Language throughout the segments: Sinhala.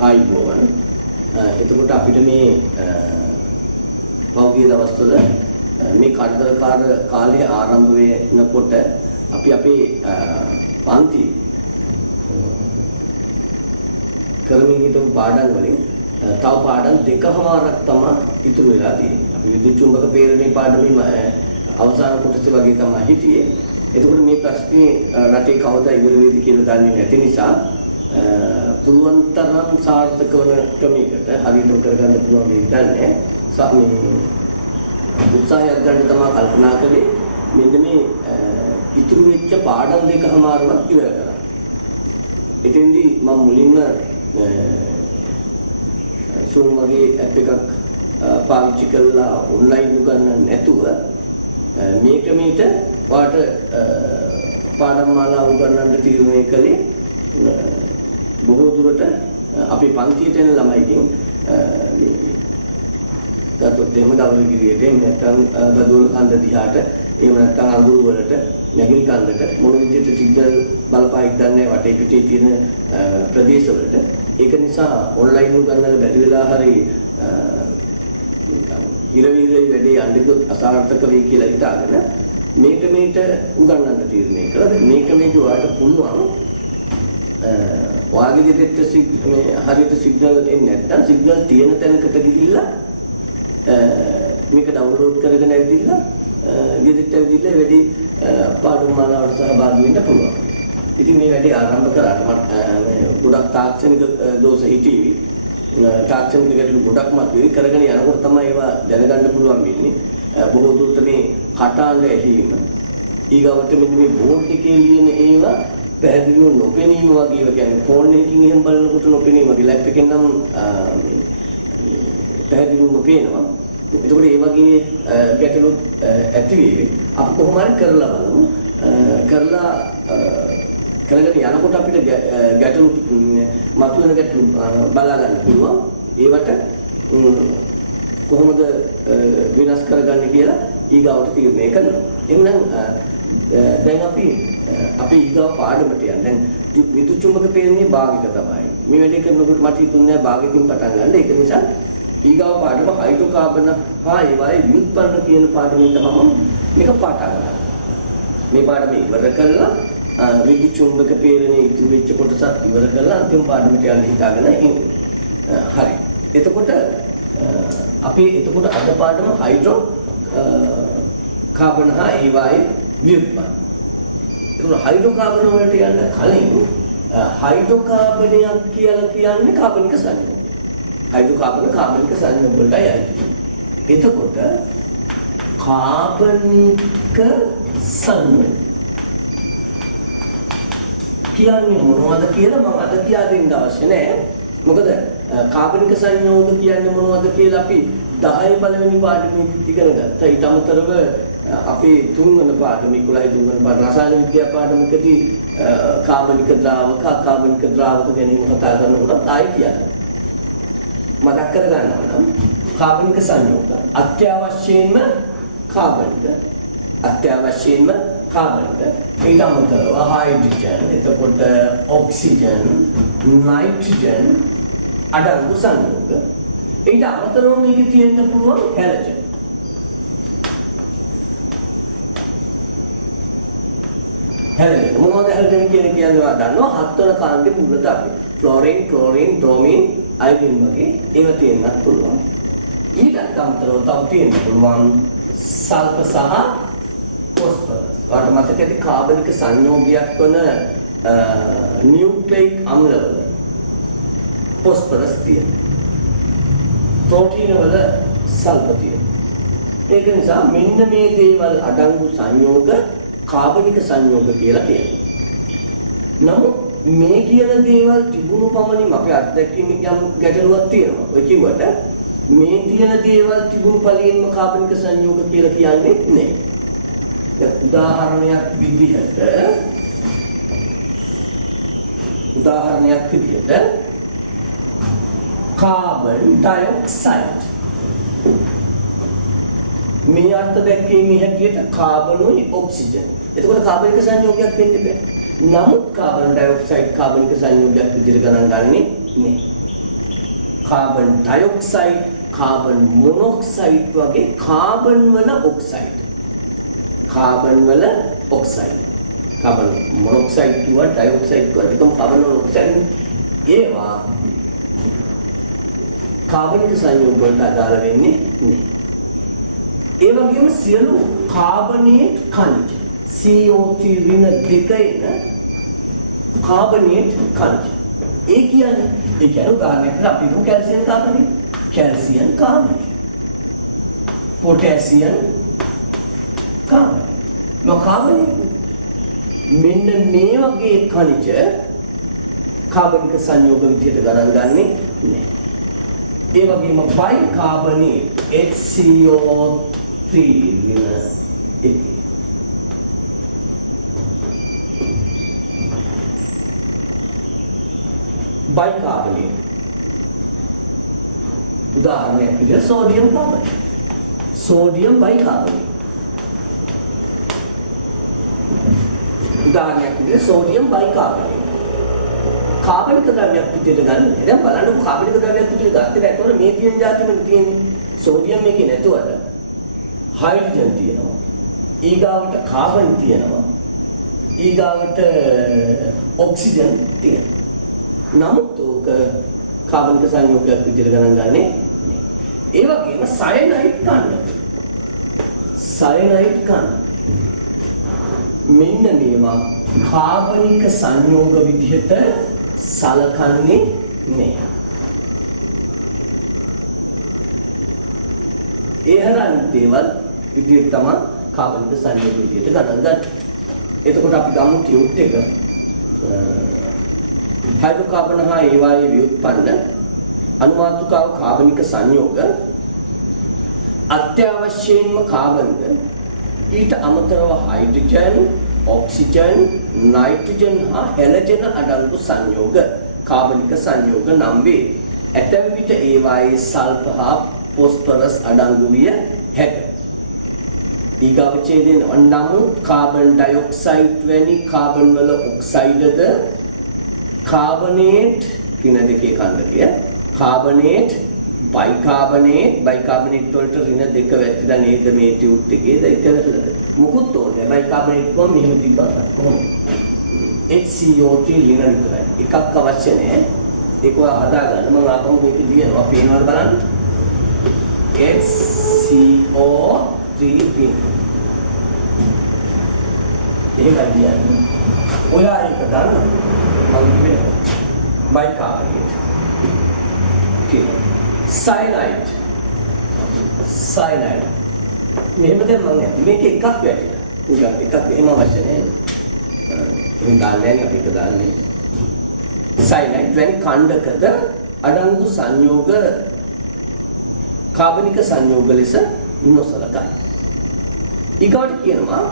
ආයිබෝවන්. එතකොට අපිට මේ පෞද්ගලික දවස්වල මේ කඩතරකාර කාලය ආරම්භ වෙනකොට අපි අපේ පන්ති කරමින් හිටපු පාඩම් වලින් තව පාඩම් දෙකමාරක් තමයි ඉතුරු වෙලා තියෙන්නේ. අපි විදුලි චුම්බක පේරණී පාඩමේ අවසාන කොටස වගේ තමයි හිටියේ. එතකොට මේ ප්‍රශ්නේ රටේ කවදා ඉවර වෙයිද කියලා දන්නේ නැති නිසා පුළුවන් තරම් සාර්ථක වන ක්‍රමයකට හරියටම කරගන්න පුළුවන් වෙයි දන්නේ. උත්සාහයක් ගන්න තමයි කල්පනා කළේ. මෙන්න මේ ඉතුරු වෙච්ච පාඩම් දෙකමාරක් ඉවර කරා. එතෙන්දී මම මුලින්ම Zoom වගේ ඇප් එකක් පාවිච්චි කරලා ඔන්ලයින් උගන්වන්න නැතුව මේ ක්‍රමයට වාට පාඩම් මාලා උගන්වන්න තීරණය කළේ බොහෝ දුරට අපේ පන්තියට එන ළමයිකින් මේ ගතොත් එහෙම දවල්ගිරියට එහෙම නැත්නම් බදෝල කන්ද දිහාට එහෙම නැත්නම් අඟුරු වලට නැගිලි කන්දට මොන විදිහට සිග්නල් බලපායිද දන්නේ වටේ පිටේ තියෙන ප්‍රදේශවලට ඒක නිසා ඔන්ලයින් උගන්වන්න බැරි වෙලා හරි ඉරවිලේ වැඩි යන්නකොත් අසාර්ථක වෙයි කියලා හිතාගෙන මේක උගන්වන්න තීරණය කළා. දැන් මේක ඔයාලට පුළුවන් ඔයාගේ දෙයට මේ හරියට සිග්නල් එන්නේ නැත්නම් සිග්නල් තියෙන තැනකට ගිහිල්ලා මේක ඩවුන්ලෝඩ් කරගෙන ඇවිදilla ගෙදරට ඇවිදilla වැඩි පාඩම් මාලාවට සහභාගී වෙන්න පුළුවන්. ඉතින් මේ වැඩේ ආරම්භ කරාට මට ගොඩක් තාක්ෂණික දෝෂ හිටිවි. තාක්ෂණික ගැටලු ගොඩක් මතුවේ කරගෙන යනකොට තමයි ඒවා දැනගන්න පුළුවන් වෙන්නේ. බොහෝ දුරට මේ කටාඬ ඇහිීම ඊගවට මෙන්න මේ බෝඩ් එකේ ලියන ඒවා පැහැදිලිව නොපෙනීම වගේ ඒවා කියන්නේ ෆෝන් එකකින් එහෙම බලනකොට නොපෙනීම වගේ ලැප් එකෙන් නම් පැහැදිලිවම පේනවා. එතකොට මේ වගේ ගැටලු ඇති වෙවි. අපි කොහොම හරි කරලා බලමු. කරලා කරගෙන යනකොට අපිට ගැටලු මතුවෙන ගැටලු බලා ගන්න පුළුවන්. ඒවට කොහොමද විනාශ කරගන්නේ කියලා ඊගාවට තීරණය කරනවා. එහෙනම් දැන් අපි ඊගාව පාඩමට යන්න. දැන් විදුලි චුම්බක පේරණියේ භාගික තමයි. මේ වැඩේ කරනකොට මට හිතුන්නේ භාගිකින් පටන් ගන්න. ඒක නිසා ඊගාව පාඩම හයිඩ්‍රෝකාබන හා ඒවායේ ව්‍යුත්පන්න කියන පාඩමෙන් තමයි මේක පටන් ගන්න. මේ පාඩම ඉවර කළා විදුලි චුම්බක පේරණියේ ඉතුරු වෙච්ච කොටසත් ඉවර කළා අන්තිම පාඩමට යන්න හිතාගෙන ඉන්නේ. හරි. එතකොට අපි අද පාඩම හයිඩ්‍රෝ කාබන හා ඒවායේ ව්‍යුත්පන්න. ඒකෝ හයිඩ්‍රෝකාබන වලට යන්න කලින් හයිඩ්‍රෝකාබනයක් කියලා කියන්නේ කාබනික සංයෝගය. හයිඩ්‍රෝකාබන කාබනික සංයෝග වලටයි අයිති. එතකොට කාබනික සංයෝග කියන්නේ මොනවද කියලා මම අද කියා දෙන්න අවශ්‍ය නැහැ. මොකද කාබනික සංයෝග කියන්නේ මොනවද කියලා අපි 10 පළවෙනි පාඩමේ ඉගෙන ගත්තා. ඊට අමතරව අපේ 3 වෙනි පාඩම 11 3 වෙනි පාඩම රසායන විද්‍යා පාඩමකදී කාබනික ද්‍රාවක අකාබනික ද්‍රාවක ගැන කතා කරනකොට ආයි කියන්නේ. මතක් කර ගන්නවා නම් කාබනික සංයෝග අත්‍යවශ්‍යයෙන්ම කාබනික ඊට අමතරව හයිඩ්‍රජන් එතකොට ඔක්සිජන් නයිට්‍රජන් අඩංගු සංයෝග ඊට අමතරව මේකේ තියෙන්න පුළුවන් හැලජන්. මොනවද හැලජන් කියන්නේ දන්නවා 7 වෙනි කාණ්ඩේ මුලට අපි ෆ්ලෝරින් ක්ලෝරින් බ්‍රෝමින් අයඩින් වගේ ඒවා තියෙන්නත් පුළුවන්. ඊට අමතරව තව තියෙන්න පුළුවන් සල්ෆර් සහ ෆොස්ෆරස්. වාට මතක ඇති කාබනික සංයෝගයක් වන නියුක්ලියික් අම්ලවල ෆොස්ෆරස් තියෙනවා. ප්‍රෝටීන වල සල්ෆර් තියෙනවා. ඒක නිසා මෙන්න මේ දේවල් අඩංගු සංයෝග කාබනික සංයෝග කියලා කියනවා. නමුත් මේ කියන දේවල් තිබුණු පමණින් අපේ අත්දැකීම් යම් ගැටලුවක් තියෙනවා. ඔය කිව්වට මේ කියන දේවල් තිබුණු පළියෙන්ම කාබනික සංයෝග කියලා කියන්නේ නැහැ. උදාහරණයක් විදිහට කාබන් ඩයොක්සයිඩ් මේ අර්ථ දැක්වීමේ හැටියට කාබනුයි ඔක්සිජන්. එතකොට කාබනික සංයෝගයක් වෙන්න බෑ. නමුත් කාබන් ඩයොක්සයිඩ් කාබනික සංයෝගයක් විදිහට ගණන් ගන්නේ නැහැ. කාබන් ඩයොක්සයිඩ්, කාබන් මොනොක්සයිඩ් වගේ කාබන් වල ඔක්සයිඩ්. කාබන් වල ඔක්සයිඩ්. කාබන් මොනොක්සයිඩ් කිව්වා ඩයොක්සයිඩ් කිව්වා දෙකම කාබන් වල ඔක්සයිඩ්. ඒවා කාබනික සංයෝග වලට අදාළ වෙන්නේ නැහැ. ඒ වගේම සියලු කාබනේට් කණිජ CO3 ඍණ දෙකේන කාබනේට් කණිජ. ඒ කියන්නේ උදාහරණයක් අපි හිතමු calcium carbonate. Calcium carbonate. Potassium carbonate. Carbonate මෙන්න මේ වගේ කණිජ කාබනික සංයෝග විදිහට ගණන් ගන්නෙ නැහැ. ඒ වගේම බයිකාබනේට් HCO3 ඍණ එකයි. බයිකාබනේට් උදාහරණයක් විදිහට සෝඩියම් කාබනේට්. Sodium bicarbonate. උදාහරණයක් විදිහට සෝඩියම් බයිකාබනේට්. කාබනික ද්‍රව්‍යයක් විදිහට ගන්න. දැන් බලන්න කාබනික ද්‍රව්‍යයක් විදිහට ගත්තේ නැත්නම් මේ තියෙන જાතිමනේ තියෙන්නේ. සෝඩියම් එකේ නැතුවට හයිඩ්‍රජන් තියෙනවා. ඊගාවට කාබන් තියෙනවා. ඊගාවට ඔක්සිජන් තියෙනවා. නමුත් ඔක කාබනික සංයෝගයක් විදිහට ගණන් ගන්නේ නැහැ. ඒ වගේම සයනයිඩ් ගන්න. සයනයිඩ් ගන්න. මෙන්න මේවා කාබනික සංයෝග විදිහට සලකන්නේ නැහැ. ඒ හැර අනිත් දේවල් විදිහට තමයි කාබනික සංයෝග විදිහට ගණන් ගන්න. එතකොට අපි ගමු ටියුට් එක හයිඩ්‍රෝකාබන හා ඒවායේ ව්‍යුත්පන්න අනුමාතෘකාව කාබනික සංයෝග අත්‍යවශ්‍යයෙන්ම කාබන්ද ඊට අමතරව හයිඩ්‍රජන්, ඔක්සිජන්, නයිට්‍රජන් හා හැලජන අඩංගු සංයෝග කාබනික සංයෝග නම් වේ. ඇතැම් විට ඒවායේ සල්ෆ හා ෆොස්ෆරස් අඩංගු විය හැකිය. ඊගාව ඡේදයෙන් නමුත් කාබන් ඩයොක්සයිඩ් වැනි කාබන් වල ඔක්සයිඩද කාබනේට් කින දෙකේ කන්දකය කාබනේට් බයිකාබනේට් වලට ඍණ දෙක වැටිලා නේද මේ ටියුට් එකේ දෙක මුකුත් ඕනේ බයිකාබනේට් කොහොම මෙහෙම තිබ්බා කොහොමද HCO3 ඍණ විතරයි එකක් අවශ්‍ය නැහැ ඒක ඔයා හදාගන්න මම ආපහු මේක ලියනවා පේනවද බලන්න HCO3 ඍණ එහෙමයි කියන්නේ ඔයා ඒක ගන්න bicarbonate cyanide මෙහෙම දැන් මම ඇති මේක එකක් වැටිලා උගා එකක් එහෙම අවශ්‍ය නැහැ එහෙනම් දාන්නේ අපි එක දාන්නේ cyanide වැනි කණ්ඩකද අඩංගු සංයෝග කාබනික සංයෝග ලෙස නොසලකයි ඊගොට කියනවා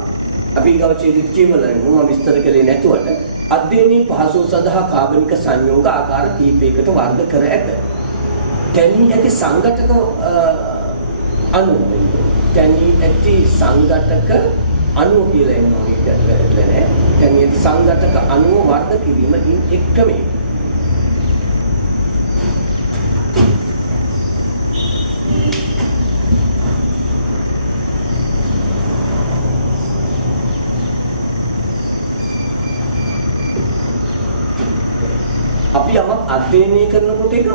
අපි ඊගොට ඡේදිච්චේවලින් මම විස්තර කළේ නැතුවට අධ්‍යයනයේ පහසුව සඳහා කාබනික සංයෝග ආකාර කීපයකට වර්ග කර ඇත. තැනී ඇති සංඝටක අණු තැනී ඇති සංඝටක අණු කියලා එනවා මේකට වැරදිලා නෑ. තැනී ඇති සංඝටක අණුව වර්ග කිරීම එක් ක්‍රමයක. අපි යමක් අධ්‍යයනය කරනකොට ඒක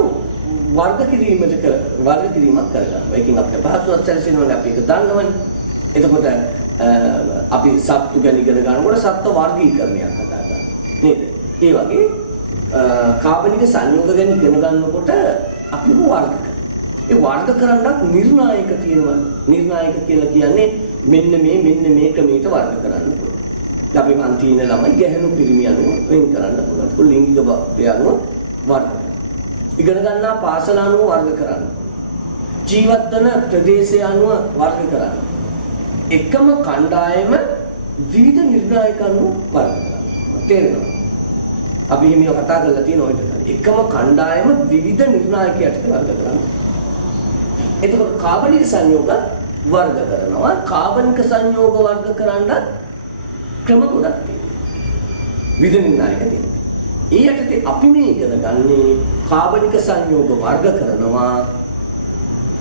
වර්ග කිරීමක් කරගන්නවා. ඒකෙන් අපිට පහසුවක් සැලසෙනවනේ අපි ඒක දන්නවනේ. එතකොට අපි සත්තු ගැන ඉගෙන ගන්නකොට සත්ත්ව වර්ගීකරණයක් කතා කරනවා. නේද? ඒ වගේ කාබනික සංයෝග ගැන ඉගෙන ගන්නකොට අපි වර්ග කරනවා. ඒ වර්ග කරන්නත් නිර්ණායක තියෙනවා. නිර්ණායක කියලා කියන්නේ මෙන්න මේ ක්‍රමයට වර්ග කරන්න පුළුවන්. අපි පන්තින ළමයි ගැහණු පිරිමි අනුව වෙන් කරන්න පුළුවන්. ලිංගික භාවය අනුව වර්ග. ඉගෙන ගන්නා පාසල අනුව වර්ග කරන්න. ජීවත් වන ප්‍රදේශය අනුව වර්ග කරන්න. එකම කණ්ඩායම විවිධ නිර්ණායක අනුව වර්ග කරන්න. තේරෙනවද? අපි මේ කතා කරලා තියෙන ඔය ටික. එකම කණ්ඩායම විවිධ නිර්ණායකයන්ට වර්ග කරන්න. එතකොට කාබනික සංයෝග වර්ග කරනවා. කාබනික සංයෝග වර්ග කරන්නත් ක්‍රම ගොඩක් තියෙනවා. විවිධ නිර්ණායක තියෙනවා. ඒ යටතේ අපි මේ ඉගෙන ගන්නේ කාබනික සංයෝග වර්ග කරනවා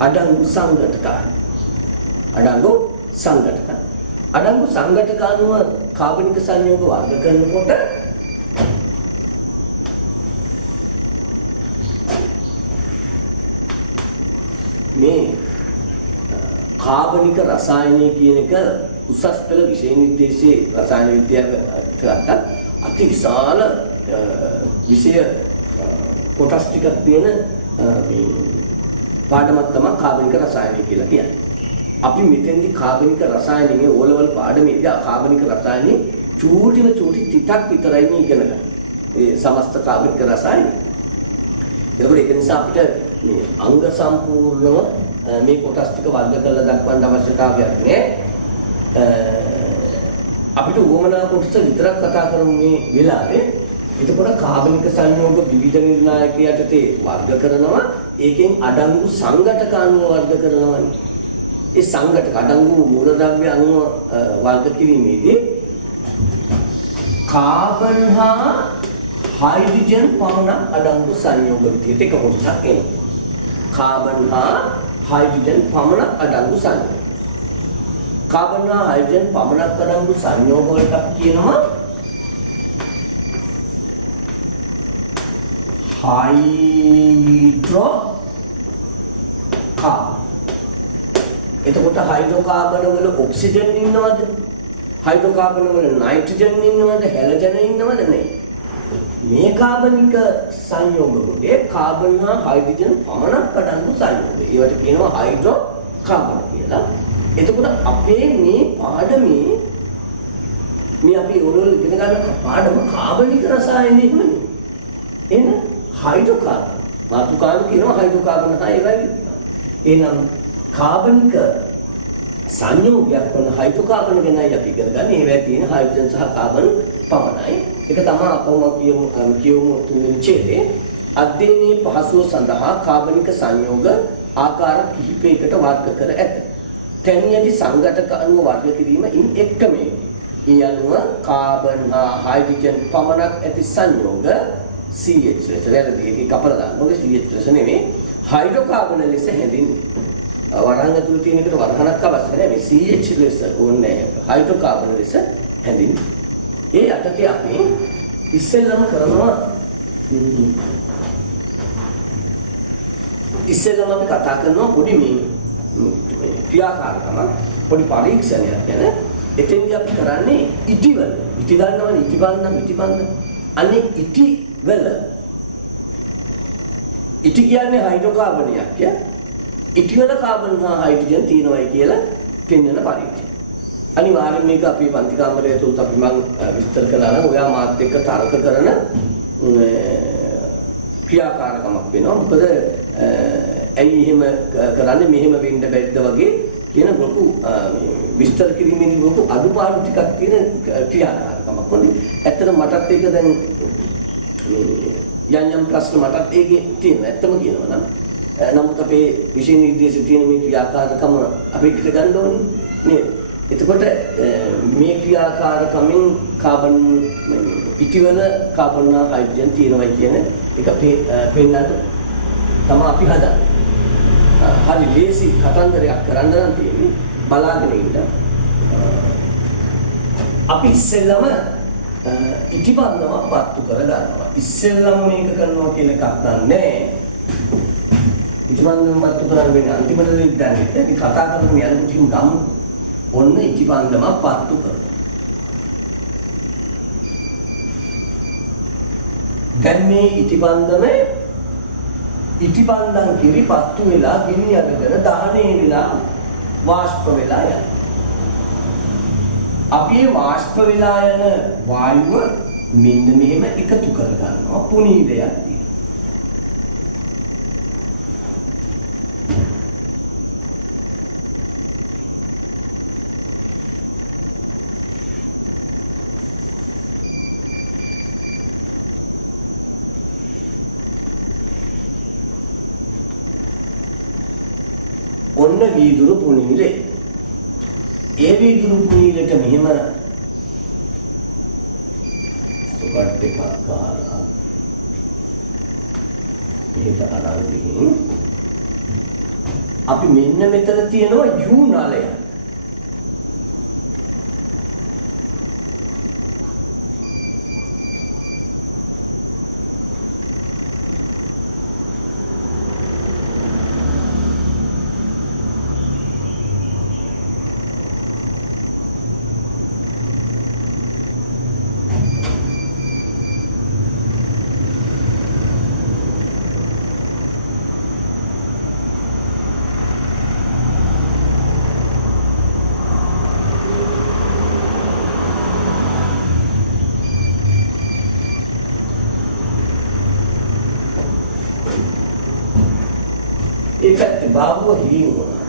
අඩංගු සංඝටකාන. අඩංගු සංඝටකාන. අඩංගු සංඝටකානුව කාබනික සංයෝග වර්ග කරනකොට මේ කාබනික රසායනය කියන එක උසස් පෙළ විෂය නිර්දේශයේ රසායන විද්‍යාවට ගත්තත් අති විශාල විෂය කොටස් ටිකක් තියෙන මේ පාඩමක් තමයි කාබනික රසායනය කියලා කියන්නේ. අපි මෙතෙන්දි කාබනික රසායනයේ O level පාඩමේදී කාබනික රසායනයේ චූටි ටිකක් විතරයි මේ ඉගෙන ගන්න. ඒ සමස්ත කාබනික රසායනය. ඒකෝට ඒක නිසා අපිට මේ අංග සම්පූර්ණව මේ කොටස් ටික වර්ග කරලා දක්වන්න අවශ්‍යතාවයක් නැහැ. අපිට උවමනා කොටස විතරක් කතා කරමු මේ වෙලාවේ. එතකොට කාබනික සංයෝග විවිධ නිර්ණායක යටතේ වර්ග කරනවා. ඒකෙන් අඩංගු සංඝටක අණු වර්ග කරනවානේ. ඒ සංඝටක අඩංගු මූලද්‍රව්‍ය අණු වර්ග කිරීමේදී කාබන් හා හයිඩ්‍රජන් පමණක් අඩංගු සංයෝග විදිහට එක කොටසක් එනවා. කාබන් හා හයිඩ්‍රජන් පමණක් අඩංගු සංයෝග. කාබන් හා හයිඩ්‍රජන් පමණක් අඩංගු සංයෝග වලට කියනවා හයිඩ්‍රෝ කාබන්. එතකොට හයිඩ්‍රෝකාබන වල ඔක්සිජන් ඉන්නවද? හයිඩ්‍රෝකාබන වල නයිට්‍රජන් ඉන්නවද? හැලජන ඉන්නවද? නැහැ. මේ කාබනික සංයෝග වලේ කාබන් හා හයිඩ්‍රජන් පමණක් අඩංගු සංයෝග. ඒවට කියනවා හයිඩ්‍රෝකාබන කියලා. එතකොට අපේ මේ පාඩමේ මේ අපි ඔරවල ඉගෙන ගන්න පාඩම කාබනික රසායනය නෙමෙයි. එහෙනම් හයිඩ්‍රෝකාබන. මාතුකාරු කියනවා හයිඩ්‍රෝකාබන හා ඒවයි. එහෙනම් කාබනික සංයෝගයක් වන හයිඩ්‍රෝකාබන ගැනයි අපි ඉගෙන ගන්න. ඒවැය තියෙන හයිඩ්‍රජන් සහ කාබන් පමණයි. ඒක තමයි අපම කියමු තුන්වෙනි ඡේදයේ අධ්‍යයනයේ පහසුව සඳහා කාබනික සංයෝග ආකාර කිහිපයකට වර්ග කර ඇත. තැනියදී සංඝටක අණු වර්ග කිරීම ඉන් එක්කමයි. ඒ අනුව කාබන් හා හයිඩ්‍රජන් පමණක් ඇති සංයෝග CH ලෙස වැරදි එකේ කපලා දාන්න ඕනේ. CH ලෙස නෙමෙයි හයිඩ්‍රෝකාබන ලෙස හැඳින්වෙන්නේ. වරහන් ඇතුළේ තියෙන එකට වරහනක් අවශ්‍ය නැහැ. මේ CH ලෙස ඕනේ හයිඩ්‍රෝකාබන ලෙස හැඳින්වෙන්නේ. ඒ යටතේ අපි ඉස්සෙල්ලම කරනවා ඉස්සෙල්ලම අපි කතා කරනවා පොඩි මේ ක්‍රියාකාරකම පොඩි පරීක්ෂණයක් ගැන. එතෙන්දී අපි කරන්නේ ඉටිවල. ඉටි ගන්නවනේ ඉටිබන්න. අනේ ඉටිවල ඉටි කියන්නේ හයිඩ්‍රෝකාබනයක් ය. ඉටිවල කාබන් හා හයිඩ්‍රජන් තියෙනවායි කියලා පෙන්වන පරීක්ෂණ. අනිවාර්යෙන් මේක අපේ පන්ති කාමරයේ තුලත් අපි මම විස්තර කළා නම් ඔයා මාත් එක්ක තර්ක කරන ක්‍රියාකාරකමක් වෙනවා. මොකද ඇයි එහෙම කරන්නේ මෙහෙම වෙන්න බැරිද වගේ කියන ලොකු විස්තර කිරීමේදී ලොකු අඩුපාඩු ටිකක් තියෙන ක්‍රියාකාරකමක්. හොඳයි. ඇත්තට මටත් ඒක දැන් යම් ප්‍රශ්න මටත් ඒකේ තියෙනවා. ඇත්තම කියනවා නම් නමුත් අපේ විෂය නිර්දේශයේ තියෙන මේ ක්‍රියාකාරකම අපි ඉගෙන ගන්න ඕනේ නේද? එතකොට මේ ක්‍රියාකාරකමින් කාබන් ඉටිවල කාබන් හා හයිඩ්‍රජන් තියෙනවා කියන එක පෙන්නන්න තමයි අපි හදන්නේ. හරි ලේසි කතන්දරයක් කරන්න නම් තියෙන්නේ බලාගෙන ඉන්න. අපි ඉස්සෙල්ලම ඉටිබන්ධම පත්තු කර ගන්නවා. ඉස්සෙල්ලම මේක කරනවා කියන එකක් නෑ. ඉටිබන්ධම පත්තු කරන්න වෙන්නේ අන්තිමට දෙන්නේ. ඉතින් කතා කරමු යනකොට ගමු. ඔන්න ඉටිබන්ධම පත්තු කරනවා. දැන් මේ ඉටිබන්ධමේ ඉටිබන්ධම් කිරි පත්තු වෙලා ගිනි අරගෙන දහණය වෙලා වාෂ්ප වෙලා යනවා. අපි මේ වාෂ්ප වෙලා යන වායුව මෙන්න මෙහෙම එකතු කර ගන්නවා පුනීදයක් තියෙනවා. ඔන්න වීදුරු පුනීලේ. ඒ වීදුරු පුනීලට මෙහෙම සුකට් එකක් ගාලා මෙහෙට අරන් ගිහින් අපි මෙන්න මෙතන තියෙනවා U නලය. ඒ පැත්තේ බාහුව හිලින් වුණා.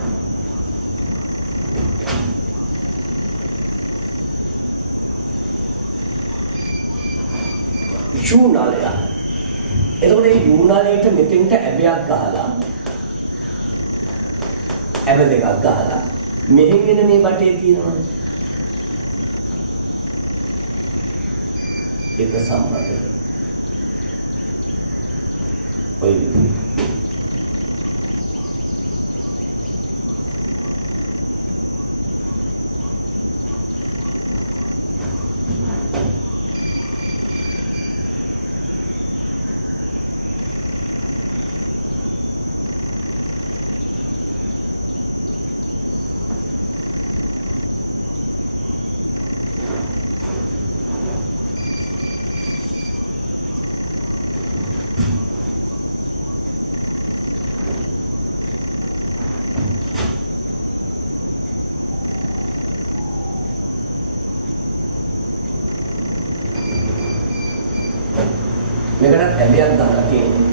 යූනාලය. එතකොට මේ යූනාලයට මෙතෙන්ට ඇබයක් ගහලා ඇබ දෙකක් ගහලා මෙහෙන් එන මේ බටේ තියෙනවනේ. ඒක සම්බන්ධද? ඔය විදිහට මේකට ඇබයක් ගහලා තියෙනවා.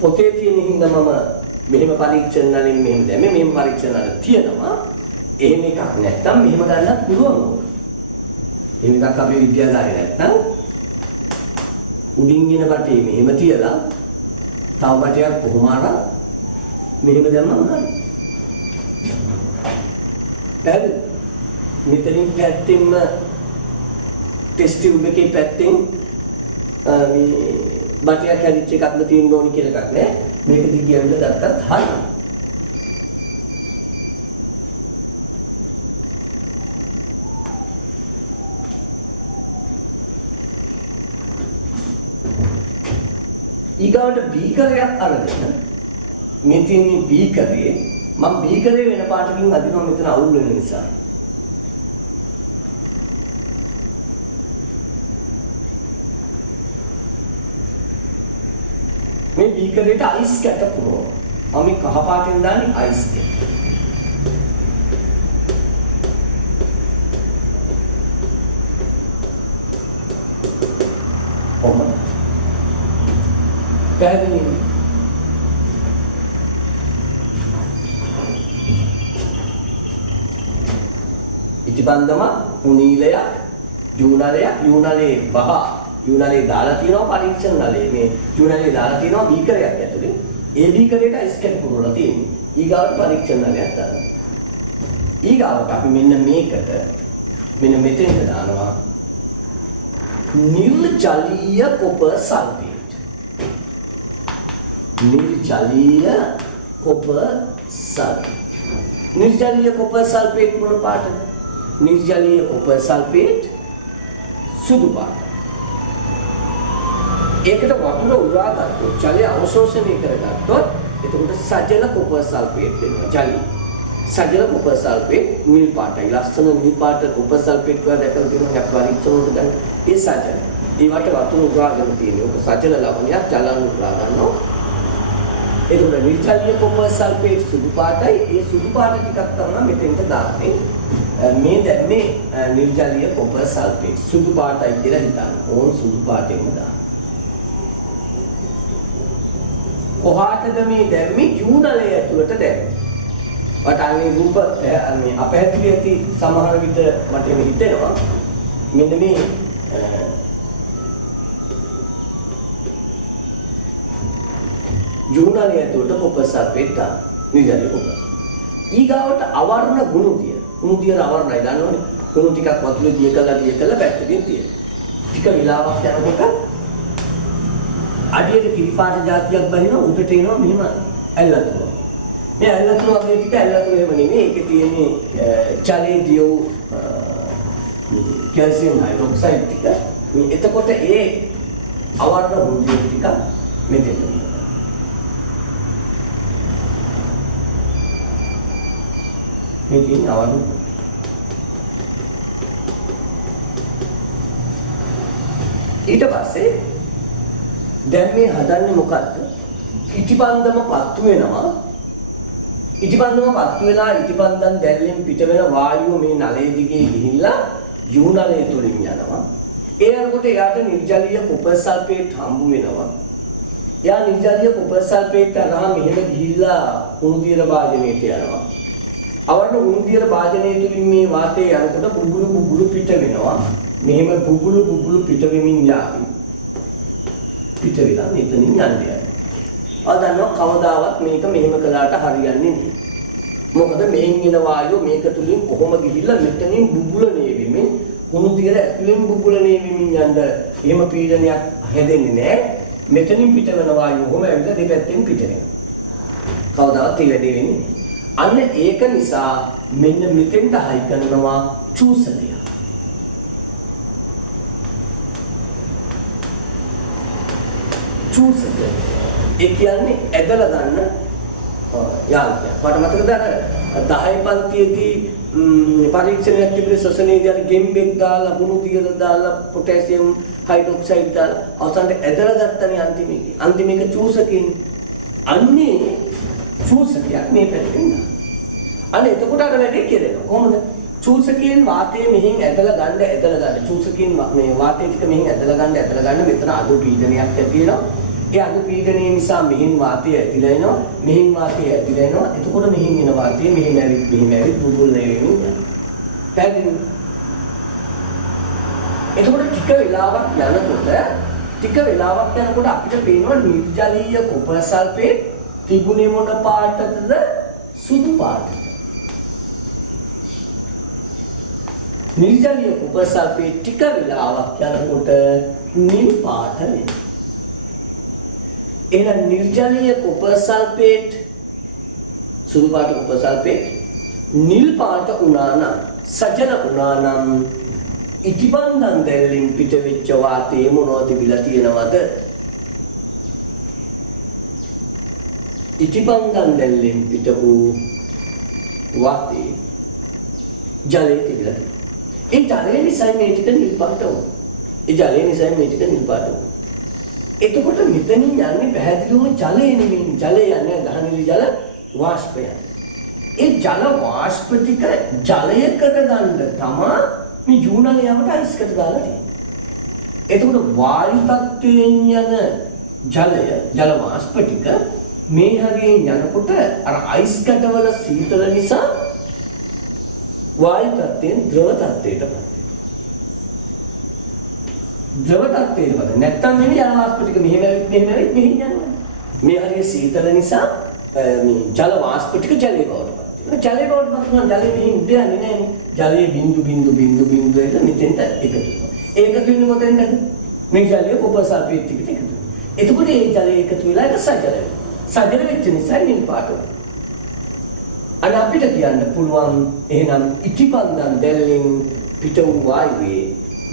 පොතේ තියෙන හින්දා මම මෙහෙම පරීක්ෂණ වලින් මෙහෙම දැම්මේ. මෙහෙම පරීක්ෂණ වල තියෙනවා. එහෙම එකක් නැත්තම් මෙහෙම ගන්නත් පුළුවන්. එහෙම එකක් අපේ විද්‍යාගාරේ නැත්තම් උඩින් එන බටේ මෙහෙම තියලා තව බටයක් කොහොම අරන් මෙහෙම දැම්මම හරි. දැන් මෙතනින් පැත්තෙන්ම ටෙස්ට් ටියුබ් එකේ පැත්තෙන් මේ බටයක් හැදිච්ච එකක්ද තියෙන්න ඕනි කියලා එකක් නෑ. මේක දිගියවිල ගත්තත් හරියි. ඊගාවට බීකරයක් අරගෙන මේ තියෙන බීකරේ මම බීකරේ වෙන පාටකින් අදිනවා මෙතන අවුල් වෙන නිසා. මේ බීකරේට අයිස් කැට පුරවනවා. මම කහ පාටෙන් දාන්නේ අයිස් කැට. කොහොමද? පැහැදිලිද? ඉතිබන්දම උනීලයක් යූනලේ බහ යූනලේ දාලා තියෙනවා පරීක්ෂණ නලේ මේ යූනලේ දාලා තියෙනවා බීකරයක් ඇතුලේ ඒ බීකරේට අයිස් කැට පුරවලා තියෙනවා ඊගාවට පරීක්ෂණ නලයක් දානවා ඊගාවට අපි මෙන්න මේකට මෙන්න මෙතෙන්ට දානවා නිර්ජලීය කොපර් සල්ෆේට් නිර්ජලීය කොපර් සල්ෆේට් මොන පාටද නිර්ජලීය කොපර් සල්ෆේට් සුදු පාට. ඒකට වතුර උරා ගත්තොත් ජලය අවශෝෂණය කරගත්තොත් එතකොට සජල කොපර් සල්ෆේට් වෙනවා. ජලී සජල කොපර් සල්ෆේට් නිල් පාටයි. ලස්සන නිල් පාට කොපර් සල්ෆේට් වල දැකලා තියෙනවා පරීක්ෂණ වලට ගන්න. ඒ සජල. ඒවට වතුර උරාගෙන තියෙනවා. ඒක සජල ලවණයක් ජලන උරා ගන්නවා. එතකොට නිර්ජලීය කොපර් සල්ෆේට් සුදු පාටයි. ඒ සුදු පාට ටිකක් තමයි මෙතෙන්ට දාන්නේ. මේ දැම්මේ නිර්ජලීය කොපර් සල්ෆේට් සුදු පාටයි කියලා හිතන්න. ඕන සුදු පාටෙන්ම දාන්න. කොහාටද මේ දැම්මේ? යූනලය ඇතුළට දැම්මේ. වටාන්නේ රූප මේ අපහැදිලි ඇති සමහර විට මට මේ හිතෙනවා මෙන්න මේ යූනලය ඇතුළට කොපර් සල්ෆේට් දාන්න. නිර්ජලීය කොපර්. ඊගාවට අවර්ණ ගුණුදිය. ගුණුදිය අවර්ණයි දන්නවනේ. කුණු ටිකක් වතුරේ දිය කළා පැත්තකින් තියෙන. ටික වෙලාවක් යනකොට අඩියට කිරිපාට జాතියක් බහිනවා උඩට එනවා මෙහෙම ඇල්ලතුනවා. මේ ඇල්ලතුන වගේ ටික ඇල්ලතුන එහෙම නෙමෙයි. ඒකේ තියෙන්නේ ජලයේ දියෝ කැල්සියම් හයිඩ්‍රොක්සයිඩ් ටික. මේ එතකොට ඒ අවර්ණ හුරුදිය ටික මෙතෙන්ට මේකෙන් අවර්ණ ඊට පස්සේ දැන් මේ හදන්නේ මොකද්ද? ඉටිපන්දම පත්තු වෙනවා. ඉටිපන්දම පත්තු වෙලා ඉටිපන්දම් දැල්ලෙන් පිට වෙන වායුව මේ නලයේ දිගේ ගිහිල්ලා යූනලයේ තුලින් යනවා. ඒ යනකොට එයාට නිර්ජලීය කොපර් සල්ෆේට් හම්බ වෙනවා. එයා නිර්ජලීය කොපර් සල්ෆේට් අරහා මෙහෙම ගිහිල්ලා උණුදියර භාජනයට යනවා. අවර්ණ උණුදියර භාජනයේ තුලින් මේ වාතය යනකොට බුබුලු පිට වෙනවා. මෙහෙම බුබුලු පිට වෙමින් යාවි. පිට වෙලා මෙතනින් යන්නේ. අදන්නවා කවදාවත් මේක මෙහෙම කළාට හරියන්නේ නැහැ. මොකද මෙහෙන් එන වායුව මේක තුලින් කොහොම ගිහිල්ලා මෙතනින් බුබුලනේ වෙමින් උණුදියර ඇතුලෙන් බුබුලනේ වෙමින් යන්න එහෙම පීඩනයක් හැදෙන්නේ නැහැ. මෙතනින් පිට වෙන වායුව කොහොම ඇවිල්ලා දෙපැත්තෙන් පිට වෙනවා. කවදාවත් ඒ වැඩේ වෙන්නේ නැහැ. අන්න ඒක නිසා මෙන්න මෙතෙන්ට හයි කරනවා චූසකය. චූසකය. ඒ කියන්නේ ඇදලා ගන්න යාන්ත්‍රයක්. මට මතකද අර 10 පන්තියේදී පරීක්ෂණයක් තිබුණේ ශ්වසනයේදී අර ගෙම්බෙක් දාලා හුණු තියල දාලා පොටෑසියම් හයිඩ්‍රොක්සයිඩ් දාලා අවසානට ඇදලා ගත්තනේ අන්තිමේදී. අන්තිමේක චූසකයෙන්. අන්නේ චූසකයක් මේ පැත්තෙන් දාන්න. අන්න එතකොට අර වැඩේ කෙරෙනවා. කොහොමද? චූසකයෙන් වාතය මෙහෙන් ඇදලා ගන්න. චූසකයෙන් මේ වාතය ටික මෙහෙන් ඇදලා ගන්න මෙතන අඩු පීඩනයක් ඇති වෙනවා. ඒ අඩු පීඩනය නිසා මෙහෙන් වාතය ඇතිලා එනවා. මෙහෙන් වාතය ඇතිලා එනවා. එතකොට මෙහෙන් එන වාතය මෙහෙම ඇවිත් බුබුල් වෙමින් යනවා. පැහැදිලිද? එතකොට ටික වෙලාවක් යනකොට අපිට පේනවා නිර්ජලීය කොපර් සල්ෆේට් තිබුණේ මොන පාටද? සුදු පාටද? නිර්ජලීය කොපර් සල්ෆේට් ටික වෙලාවක් යනකොට නිල් පාට වෙනවා. එහෙනම් නිර්ජලීය කොපර් සල්ෆේට් සුදු පාට කොපර් සල්ෆේට් නිල් පාට වුණා නම් සජල වුණා නම් ඉටිපන්දම් දැල්ලින් පිට වෙච්ච වාතයේ මොනවද තිබිලා තියෙනවද? ඉටිපන්දම් දැල්ලින් පිට වූ වාතයේ ජලයේ තිබිලා තියෙනවා. ඒ ජලය නිසා මේ ටික නිල් පාට වුණා. එතකොට මෙතනින් යන්නේ පැහැදිලිවම ජලය නෙමෙයි. ජලය යන්නේ දහනිලි ජල වාෂ්පය. ඒ ජල වාෂ්ප ටික ජලයකට ගන්න තමයි මේ යූනලයට අයිස්කට දාලා තියෙන්නේ. එතකොට වායු තත්ත්වයෙන් යන ජල වාෂ්ප ටික මේ හරියෙන් යනකොට අර අයිස්කඩවල සීතල නිසා වායු තත්ත්වයෙන් ද්‍රව තත්ත්වයටපත් වෙනවා. ද්‍රව තත්ත්වයටපත් නැත්තම් මේ ජල වාෂ්ප ටික මෙහෙම යනවා. මේ හරිය සීතල නිසා මේ ජල වාෂ්ප ටික ජලයේ බවටපත් වෙනවා. ජලයේ බවටපත් වුණා ජලයේ මෙහෙම උඩ යන්නේ නැහැ. ජලයේ බින්දු එකට මෙතෙන්ට එකතු වෙනවා. ඒකතු වෙන්නේ මොකෙන්ද? මේ ජලයේ කොපර් සල්ෆේට් ටිකට එකතු වෙනවා. එතකොට මේ ජලයේ එකතු වෙලා ඒක සජල වෙනවා. සජල වෙච්ච නිසා නිල් පාට වෙනවා. අන්න අපිට කියන්න පුළුවන් එහෙනම් ඉටිපන්දම් දැල්ලින් පිට වූ වායුවේ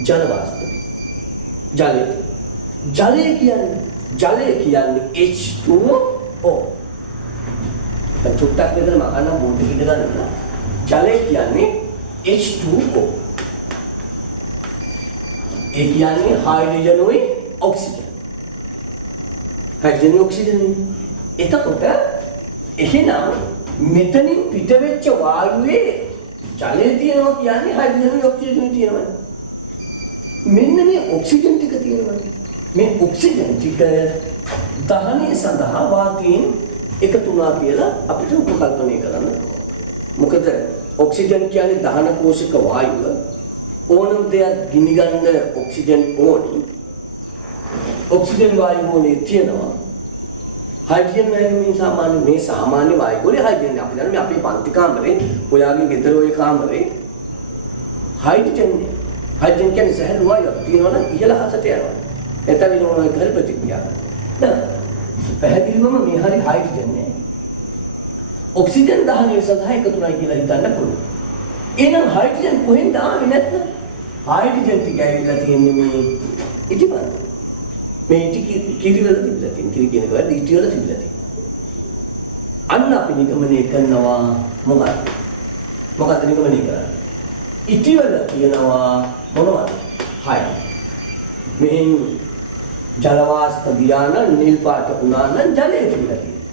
ජල වාෂ්ප. ජලය කියන්නේ H2O. දැන් චුට්ටක් විතර මකන්න බෝඩ් එකකට ගන්න. ජලය කියන්නේ H2O. ඒ කියන්නේ හයිඩ්‍රජනුයි ඔක්සිජන්. එතකොට එහෙනම් මෙතනින් පිට වෙච්ච වායුවේ ජලය තියෙනවා කියන්නේ හයිඩ්‍රජනුයි ඔක්සිජනුයි තියෙනවා. මෙන්න මේ ඔක්සිජන් ටික තියෙනවා. මේ ඔක්සිජන් ටික දහනය සඳහා වාතයෙන් එකතු වුණා කියලා අපිට උපකල්පනය කරන්න. මොකද ඔක්සිජන් කියන්නේ දහන කෝෂික වායුව. ඕනම දෙයක් ගිනි ගන්න ඔක්සිජන් ඕනි. ඔක්සිජන් වායුවෝනේ තියෙනවා. හයිඩ්‍රජන් වායුවේ මේ සාමාන්‍ය වායුවෝනේ හයිඩ්‍රජන් අපි දන්නේ අපේ පන්ති කාමරේ ඔයාගේ ගෙදර ඔය කාමරේ හයිඩ්‍රජන් කියන්නේ සැහැල්ලු වායුවක් තියෙනවා නම් ඉහළ හසට යනවා. එතන මොනවා කරලා ප්‍රතික්‍රියා කරනවා. පැහැදිලිවම මේ හරි හයිඩ්‍රජන් නෑ. ඔක්සිජන් දහනය සඳහා එකතුනයි කියලා හිතන්න පුළුවන්. එහෙනම් හයිඩ්‍රජන් කොහෙන්ද ආවේ නැත්නම්? හයිඩ්‍රජන් ටික ඇවිල්ලා තියෙන්නේ මේ ඉටිවල. මේ කිරිවල තිබිලා තියෙන. කිරි කියන එක ඉටිවල තිබිලා තියෙන. අන්න අපි නිගමනය කරනවා මොකක්ද? මොකක්ද නිගමනය කරන්නේ? ඉටිවල කියනවා මොනවද? හයිඩ්‍රජන්. මේ ජල වාෂ්ප ගියා නම් නිල් පාට වුණා නම් ජලය තිබිලා තියෙනවා.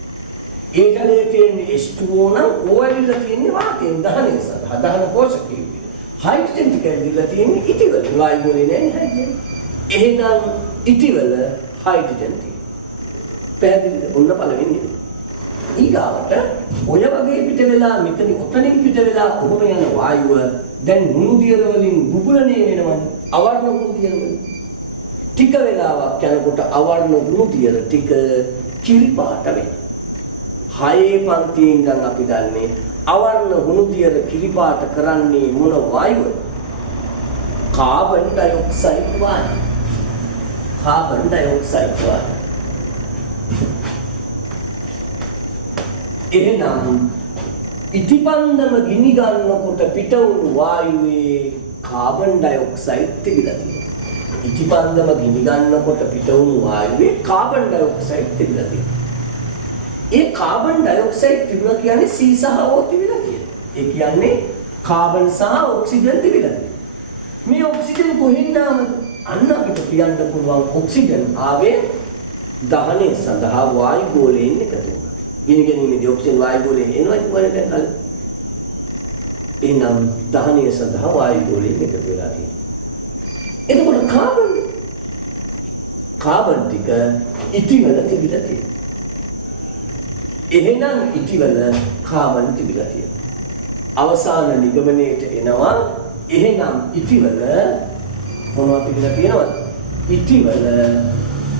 ඒ ජලයේ තියෙන H2O නම් ඕවැරිලා තියෙන්නේ වාතයෙන් දහනය සඳහා දහන පෝෂකයෝ. හයිඩ්‍රජන් ටික ඇවිල්ලා තියෙන්නේ ඉටිවල. වායු වල නෑනේ හයිඩ්‍රජන්. එහෙනම් ඉටිවල හයිඩ්‍රජන් තියෙනවා. පැහැදිලිද? ඔන්න පළවෙනි. ඊගාවට ඔය වගේ පිට වෙලා මෙතන ඔතනින් පිට වෙලා කොහොම යන වායුව දැන් මුණුදියර වලින් බුබුලණය වෙනවනේ. අවර්ණ මුණුදියර වලින්. ටික වෙලාවක් යනකොට අවර්ණ මුණුදියර ටික කිරි පාට වෙනවා. 6 පන්තියේ ඉඳන් අපි දන්නේ අවර්ණ මුණුදියර කිරි පාට කරන්නේ මොන වායුවද? කාබන් ඩයොක්සයිඩ් වායුව. කාබන් ඩයොක්සයිඩ් වායුව. එහෙනම් ඉටිපන්දම ගිනි ගන්නකොට පිට වුණු වායුවේ කාබන් ඩයොක්සයිඩ් තිබිලා තියෙනවා. ඉටිපන්දම ගිනි ගන්නකොට පිට වුණු වායුවේ කාබන් ඩයොක්සයිඩ් තිබිලා තියෙනවා. ඒ කාබන් ඩයොක්සයිඩ් තිබුණා කියන්නේ C සහ O තිබිලා තියෙනවා. ඒ කියන්නේ කාබන් සහ ඔක්සිජන් තිබිලා තියෙනවා. මේ ඔක්සිජන් කොහෙන්ද අන්න අපිට කියන්න පුළුවන් ඔක්සිජන් ආවේ දහනය සඳහා වායු ගෝලයෙන් එකතු වුණා. ඉනිගෙනීමේදී ඔක්සිජන් වායු ගෝලයෙන් එනවා කියන්නේ දැන් කලින්. එහෙනම් දහනය සඳහා වායු ගෝලයෙන් එකතු වෙලා තියෙනවා. එතකොට කාබන් ටික ඉටිවල තිබිලා තියෙනවා. එහෙනම් ඉටිවල කාබන් තිබිලා තියෙනවා. අවසාන නිගමනයට එනවා එහෙනම් ඉටිවල මොනවද තිබිලා තියෙනවද? ඉටිවල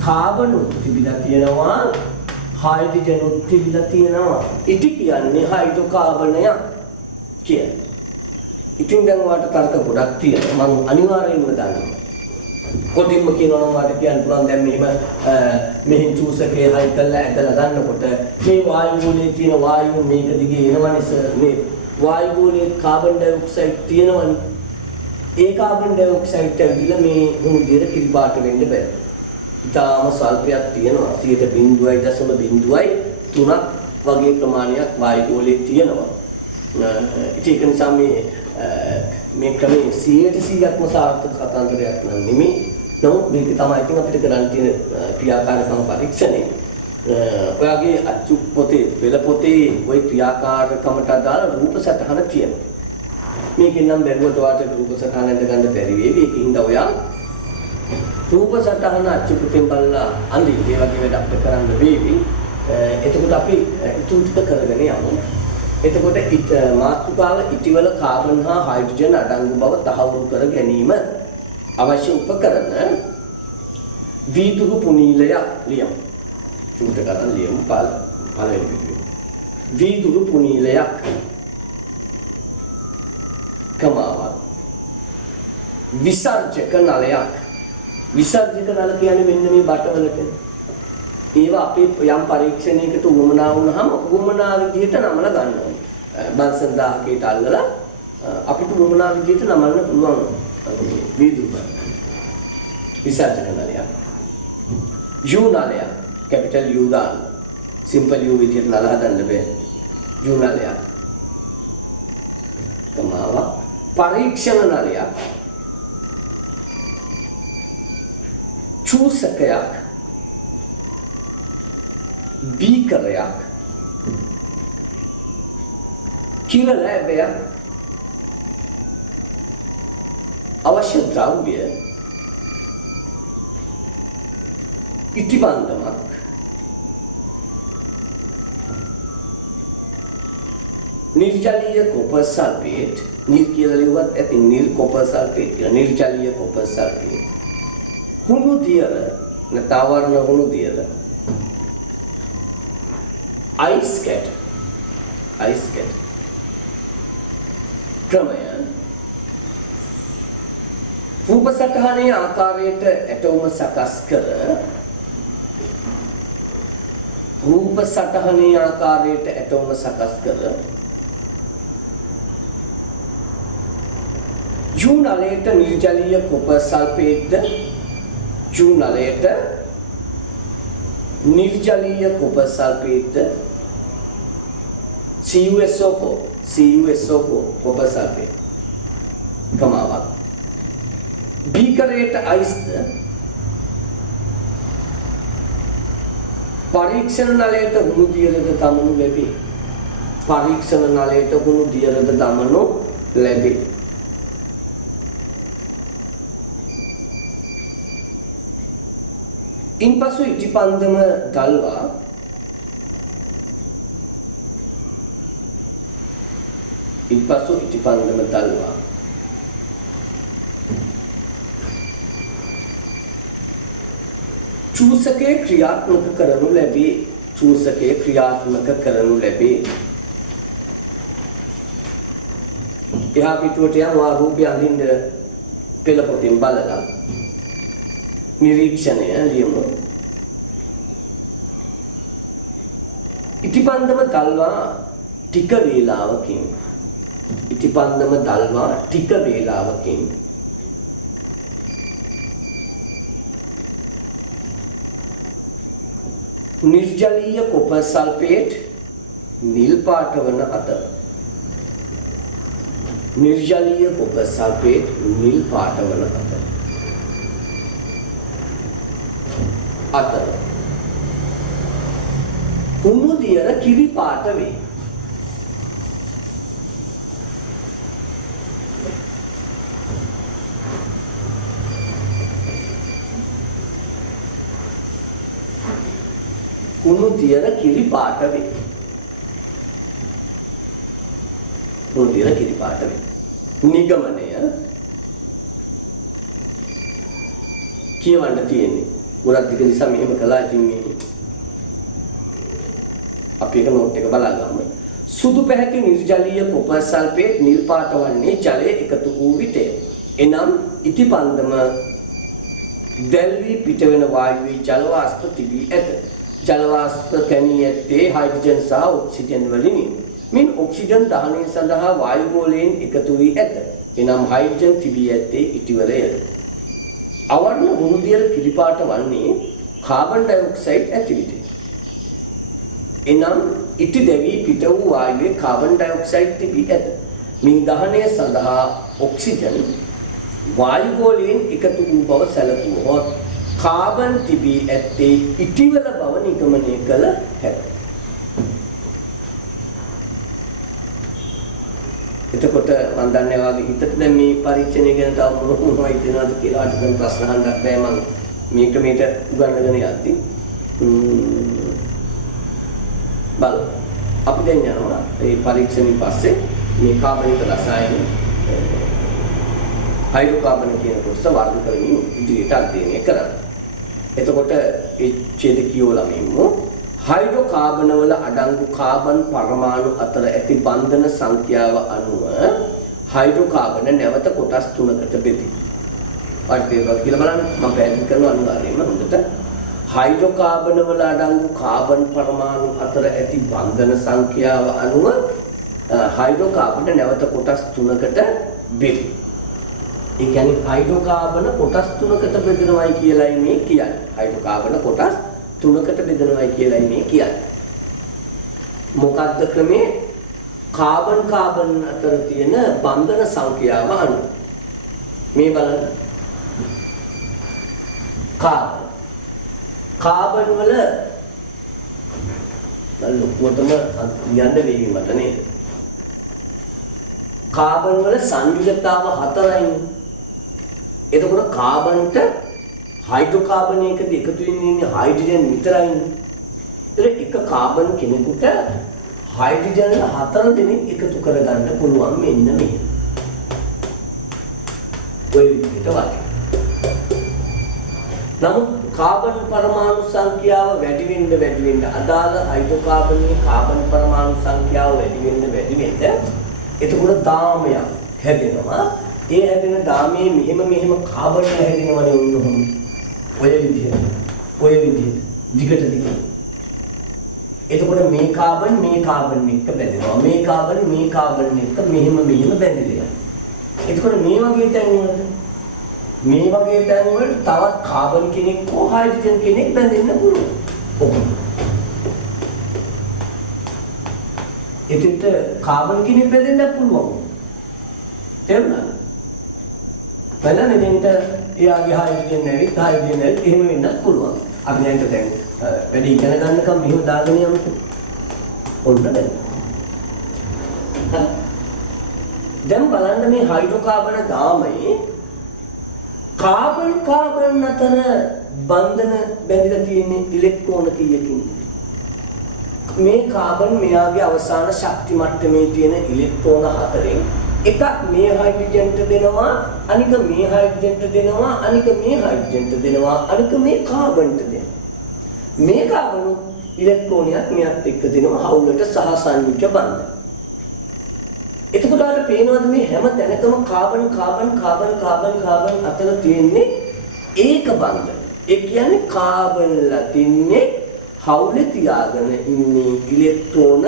කාබන් තිබිලා තියෙනවා, හයිඩ්‍රජන් තිබිලා තියෙනවා. ඉටි කියන්නේ හයිඩ්‍රෝකාබනයක් කියන්නේ. ඉතින් දැන් ඔයාලට තර්ක ගොඩක් තියෙනවා. මම අනිවාර්යයෙන්ම දන්නවා. කොටින්ම කියනවා නම් ඔයාලට කියන්න පුළුවන් දැන් මෙහෙන් චූසකේ හයි කරලා ඇදලා ගන්නකොට මේ වායු ගෝලයේ තියෙන වායු මේක දිගේ එනවනේ සර් මේ වායු ගෝලයේ කාබන් ඩයොක්සයිඩ් තියෙනවනේ. ඒ කාබන් ඩයොක්සයිඩ් ඇවිල්ලා මේ මුහුදියට කිරි පාට වෙන්න බෑ. ඊටාම සල්පයක් තියෙනවා 0.0.03ක් වගේ ප්‍රමාණයක් වායු ගෝලයේ තියෙනවා. ඉතින් ඒක නිසා මේ ක්‍රමයේ 100%ක්ම සාර්ථක කතාන්තරයක් නෙමෙයි. නමුත් මේක තමයි ඉතින් අපිට කරන්න තියෙන ක්‍රියාකාරකම් පරීක්ෂණය. ඔයාගේ අච්චු පොතේ පෙළ පොතේ ওই ක්‍රියාකාරකමට අදාළ රූප සටහන තියෙනවා. මේකෙන් නම් බැලුවට ඔයාට රූප සටහන ඇඳ ගන්න බැරි වේවි. ඒකින්ද ඔයා රූප සටහන අච්චු පොතෙන් බලලා අඳින්න ඒ වගේ වැඩ අපිට කරන්න වේවි. එතකොට අපි ඉතුරු ටික කරගෙන යමු. එතකොට මාතෘකාව ඉටිවල කාබන් හා හයිඩ්‍රජන් අඩංගු බව තහවුරු කර ගැනීම අවශ්‍ය උපකරණ වීදුරු පුනීලයක් ලියමු. චුට්ට කරන් ලියමු පළවෙනි වීදුරු. වීදුරු පුනීලයක් කමාවක්. විසර්ජක නලයක්. විසර්ජක නල කියන්නේ මෙන්න මේ බටවලට. ඒවා අපි යම් පරීක්ෂණයකට උවමනා වුණාම උවමනා විදිහට නමලා ගන්නවා. බන්සන් 1000කට අල්ලලා අපිට උවමනා විදිහට නමන්න පුළුවන්. වීදුරු බල. විසර්ජක නලය. U නලය. කැපිටල් U දාන්න. සිම්පල් U විදිහට නල හදන්න බෑ. U නලය. කමාව පරීක්ෂණ නලය. චූසකයක්. බීකරයක් කිර ලැබයක් අවශ්‍ය ද්‍රව්‍ය ඉටිබන්ධමක් නිර්ජලීය කොපර් සල්ෆේට් නිර් කියලා ලියුවත් ඇති නිර් කොපර් සල්ෆේට් කියලා නිර්ජලීය කොපර් සල්ෆේට් හුණු දියර නැතවර්ණ හුණු දියර ice scatter ක්‍රමය රූප සටහනේ ආකාරයට ඇටෝම සකස් කර රූප සටහනේ ආකාරයට ඇටෝම සකස් කර ජූනලයට නිර්ජලීය කොපර් සල්ෆේට්ද ජූනලයට නිර්ජලීය කොපර් සල්ෆේට්ද CuSO4 කොපර් සල්ෆේට් කමාවක් බීකරයට අයිස්ද පරීක්ෂණ නලයට හුණු දියරද දමනු ලැබේ පරීක්ෂණ නලයට හුණු දියරද දමනු ලැබේ ඉන්පසු ඉටිපන්දම දල්වා චූසකයේ ක්‍රියාත්මක කරනු ලැබේ එහා පිටුවට යනවා රූපය අඳින්න පෙළ පොතින් බලලා නිරීක්ෂණය ලියමු ඉටිපන්දම දල්වා ටික වේලාවකින් නිර්ජලීය කොපර් සල්ෆේට් නිල් පාට වන අතර හුණු දියර කිරි පාට වේ නිගමනය කියවන්න තියෙන්නේ උරක් දිග නිසා මෙහෙම කළා ඉතින් මේ අපි එක නෝට් එක බලාගමු සුදු පැහැති නිර්ජලීය කොපර් සල්ෆේට් නිල් පාට වන්නේ ජලයේ එකතු වූ විටය එනම් ඉටිපන්දම දැල්වී පිටවෙන වායුවේ ජල වාෂ්ප තිබී ඇත ජල වාෂ්ප කැණී ඇත්තේ හයිඩ්‍රජන් සහ ඔක්සිජන් වලිනි මින් ඔක්සිජන් දහනය සඳහා වායු ගෝලයෙන් එකතු වී ඇත එනම් හයිඩ්‍රජන් තිබී ඇත්තේ ඉටිවලය අවර්ණ හුණු දියර කිරිපාට වන්නේ කාබන් ඩයොක්සයිඩ් ඇති විට එනම් ඉටි දැවී පිට වූ වායුවේ කාබන් ඩයොක්සයිඩ් තිබී ඇත මින් දහනය සඳහා ඔක්සිජන් වායු ගෝලයෙන් එකතු වූ බව සැලකුවහොත් කාබන් තිබී ඇත්තේ ඉටිවල බව නිගමනය කළ හැකිය එතකොට මම දන්නේ වාගේ හිතට දැන් මේ පරීක්ෂණය ගැන තව මොනවද හිතනවද කියලා අට ප්‍රශ්න අහන්නත් බෑ මම මේක මේට උගන්වගෙන යද්දි බලන්න අපි දැන් යනවා මේ පරීක්ෂණයෙන් පස්සේ මේ කාබනික රසායන හයිඩ්‍රෝකාබන කියන කොටස වර්ග කරමින් ඉදිරියට අධ්‍යයනය කරන්න. එතකොට ඒ ඡේද කියවලා මෙන්නු හයිඩ්‍රෝකාබන වල අඩංගු කාබන් පරමාණු අතර ඇති බන්ධන සංඛ්‍යාව අනුව හයිඩ්‍රෝකාබන නැවත කොටස් තුනකට බෙදී. පරිපේකව කියලා බලන්න මම පැහැදිලි කරනවා අනිවාර්යයෙන්ම හොඳට. හයිඩ්‍රෝකාබන වල අඩංගු කාබන් පරමාණු අතර ඇති බන්ධන සංඛ්‍යාව අනුව හයිඩ්‍රෝකාබන නැවත කොටස් තුනකට බෙදී. ඒ කියන්නේ හයිඩ්‍රෝකාබන කොටස් තුනකට බෙදෙනවයි කියලායි මේ කියන්නේ. හයිඩ්‍රෝකාබන කොටස් තුනකට බෙදෙනවයි කියලායි මේ කියන්නේ. මොකක්ද ක්‍රමේ? කාබන් අතර තියෙන බන්ධන සංඛ්‍යාව අනුව. මේ බලන්න. කාබන් වල ලොකුවටම යන්න වෙයි මට නේද? කාබන් වල සංයුගතාව 4යි. එතකොට කාබන්ට හයිඩ්‍රෝකාබනයකදී එකතු වෙන්නේ හයිඩ්‍රජන් විතරයි. ඒක එක කාබන් කෙනෙකුට හයිඩ්‍රජන් 4 දෙනෙක් එකතු කරගන්න පුළුවන් මෙන්න මේ. ඔය විදිහට වගේ. නමුත් කාබන් පරමාණු සංඛ්‍යාව වැඩි වෙන්න අදාළ හයිඩ්‍රෝකාබනයේ කාබන් පරමාණු සංඛ්‍යාව වැඩි වෙන්න එතකොට දාමයක් හැදෙනවා. ඒ හැදෙන දාමයේ මෙහෙම කාබන් හැදෙනවනේ උන්නොහොම. ඔය විදිහට. දිගට. එතකොට මේ කාබන් එක්ක බැඳෙනවා. මේ කාබන් එක්ක මෙහෙම බැඳිලා. එතකොට මේ වගේ තැන් වල තවත් කාබන් කෙනෙක් හෝ හයිඩ්‍රජන් කෙනෙක් බැඳෙන්න පුළුවන්. ඔහොම. එතෙන්ට කාබන් කෙනෙක් බැඳෙන්න පුළුවන්. තේරුණාද? බලන්න එතෙන්ට එයාගේ හයිඩ්‍රජන් එහෙම වෙන්නත් පුළුවන්. අපි දැන් වැඩි ඉගෙන ගන්නකම් මෙහෙම දාගෙන යමුකෝ. ඔන්න දැන්. දැන් බලන්න මේ හයිඩ්‍රෝකාබන දාමයේ කාබන් අතර බන්ධන බැඳිලා තියෙන්නේ ඉලෙක්ට්‍රෝන කීයකින්ද? මේ කාබන් මෙයාගේ අවසාන ශක්ති මට්ටමේ තියෙන ඉලෙක්ට්‍රෝන 4න් එකක් මේ හයිඩ්‍රජන්ට දෙනවා, අනික මේ හයිඩ්‍රජන්ට දෙනවා, අනික මේ හයිඩ්‍රජන්ට දෙනවා, අනික මේ කාබන්ට දෙනවා. මේ කාබන් ඉලෙක්ට්‍රෝනයක් මෙයත් එක්ක දෙනවා හවුලට සහ සංයුජ බන්ධන. එතකොට ආර පේනවාද මේ හැම තැනකම කාබන් අතර තියෙන්නේ ඒක බන්ධන. ඒ කියන්නේ කාබන්ලා තින්නේ හවුලේ තියාගෙන ඉන්නේ ඉලෙක්ට්‍රෝන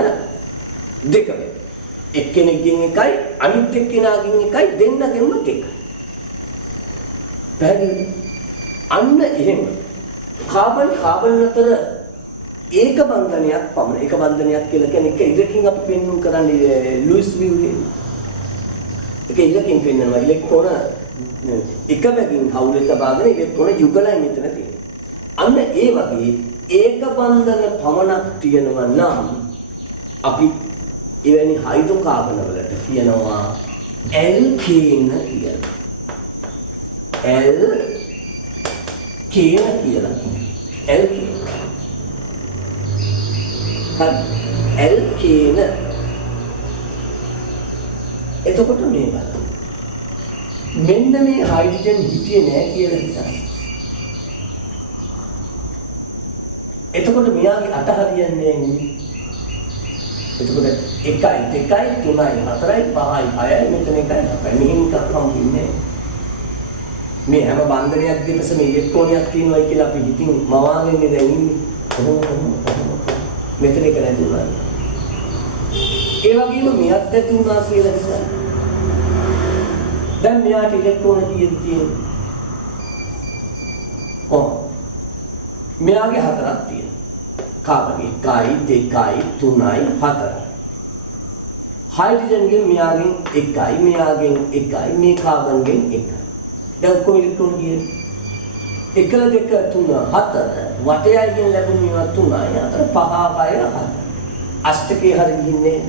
දෙක. එක්කෙනෙක්ගෙන් එකයි අනිත් එක්කෙනාගෙන් එකයි දෙන්නගෙන්ම එකයි. පැහැදිලිද? අන්න එහෙම කාබන් අතර ඒක බන්ධනයක් පමණ. ඒක බන්ධනයක් කියලා කියන්නේ එක ඉලෙක්ට්‍රෝන අපි පෙන්වුම් කරන්නේ ලුයිස් විව්ගේ. ඒක ඉලෙක්ට්‍රෝන පෙන්වනවා ඉලෙක්ට්‍රෝන එක බැගින් හවුලේ තබාගෙන ඉලෙක්ට්‍රෝන යුගලයි මෙතන තියෙන්නේ. අන්න ඒ වගේ ඒක බන්ධන පමණක් තියෙනවා නම් අපි එවැනි හයිඩ්‍රෝකාබන වලට කියනවා ඇල්කේන කියලා. ඇල්කේන. එතකොට මේ බලන්න. මෙන්න මේ හයිඩ්‍රජන් හිටියේ නෑ කියලා හිතන්න. එතකොට මෙයාගේ අත හරියන්නේ නෑ. එතකොට 1 2 3 4 5 6 මෙතන 1 7 මෙහෙම එකක් හම්බෙන්නේ. මේ හැම බන්ධනයක් දෙපස මේ ඉලෙක්ට්‍රෝනයක් තියෙනවා කියලා අපි හිතින් මවාගෙන්නේ දැන් ඉන්නේ. කොහොම මෙතන එක නැති වුණා. ඒ වගේම මෙයත් නැති වුණා කියලා හිතන්න. දැන් මෙයාට ඉලෙක්ට්‍රෝන කීයද තියෙන්නේ? මෙයාගේ 4ක් තියෙනවා. කාබන් 1 2 3 4. හයිඩ්‍රජන්ගෙන් මෙයාගෙන් 1යි මෙයාගෙන් 1යි මේ කාබන්ගෙන් 1යි. දැන් කොහොම ඉලෙක්ට්‍රෝන කීයද? 1 2 3 4 වටයයිගෙන් ලැබුණ මේවා 3යි 4 5 6 7. අෂ්ටකේ හරිය ගින්නේ.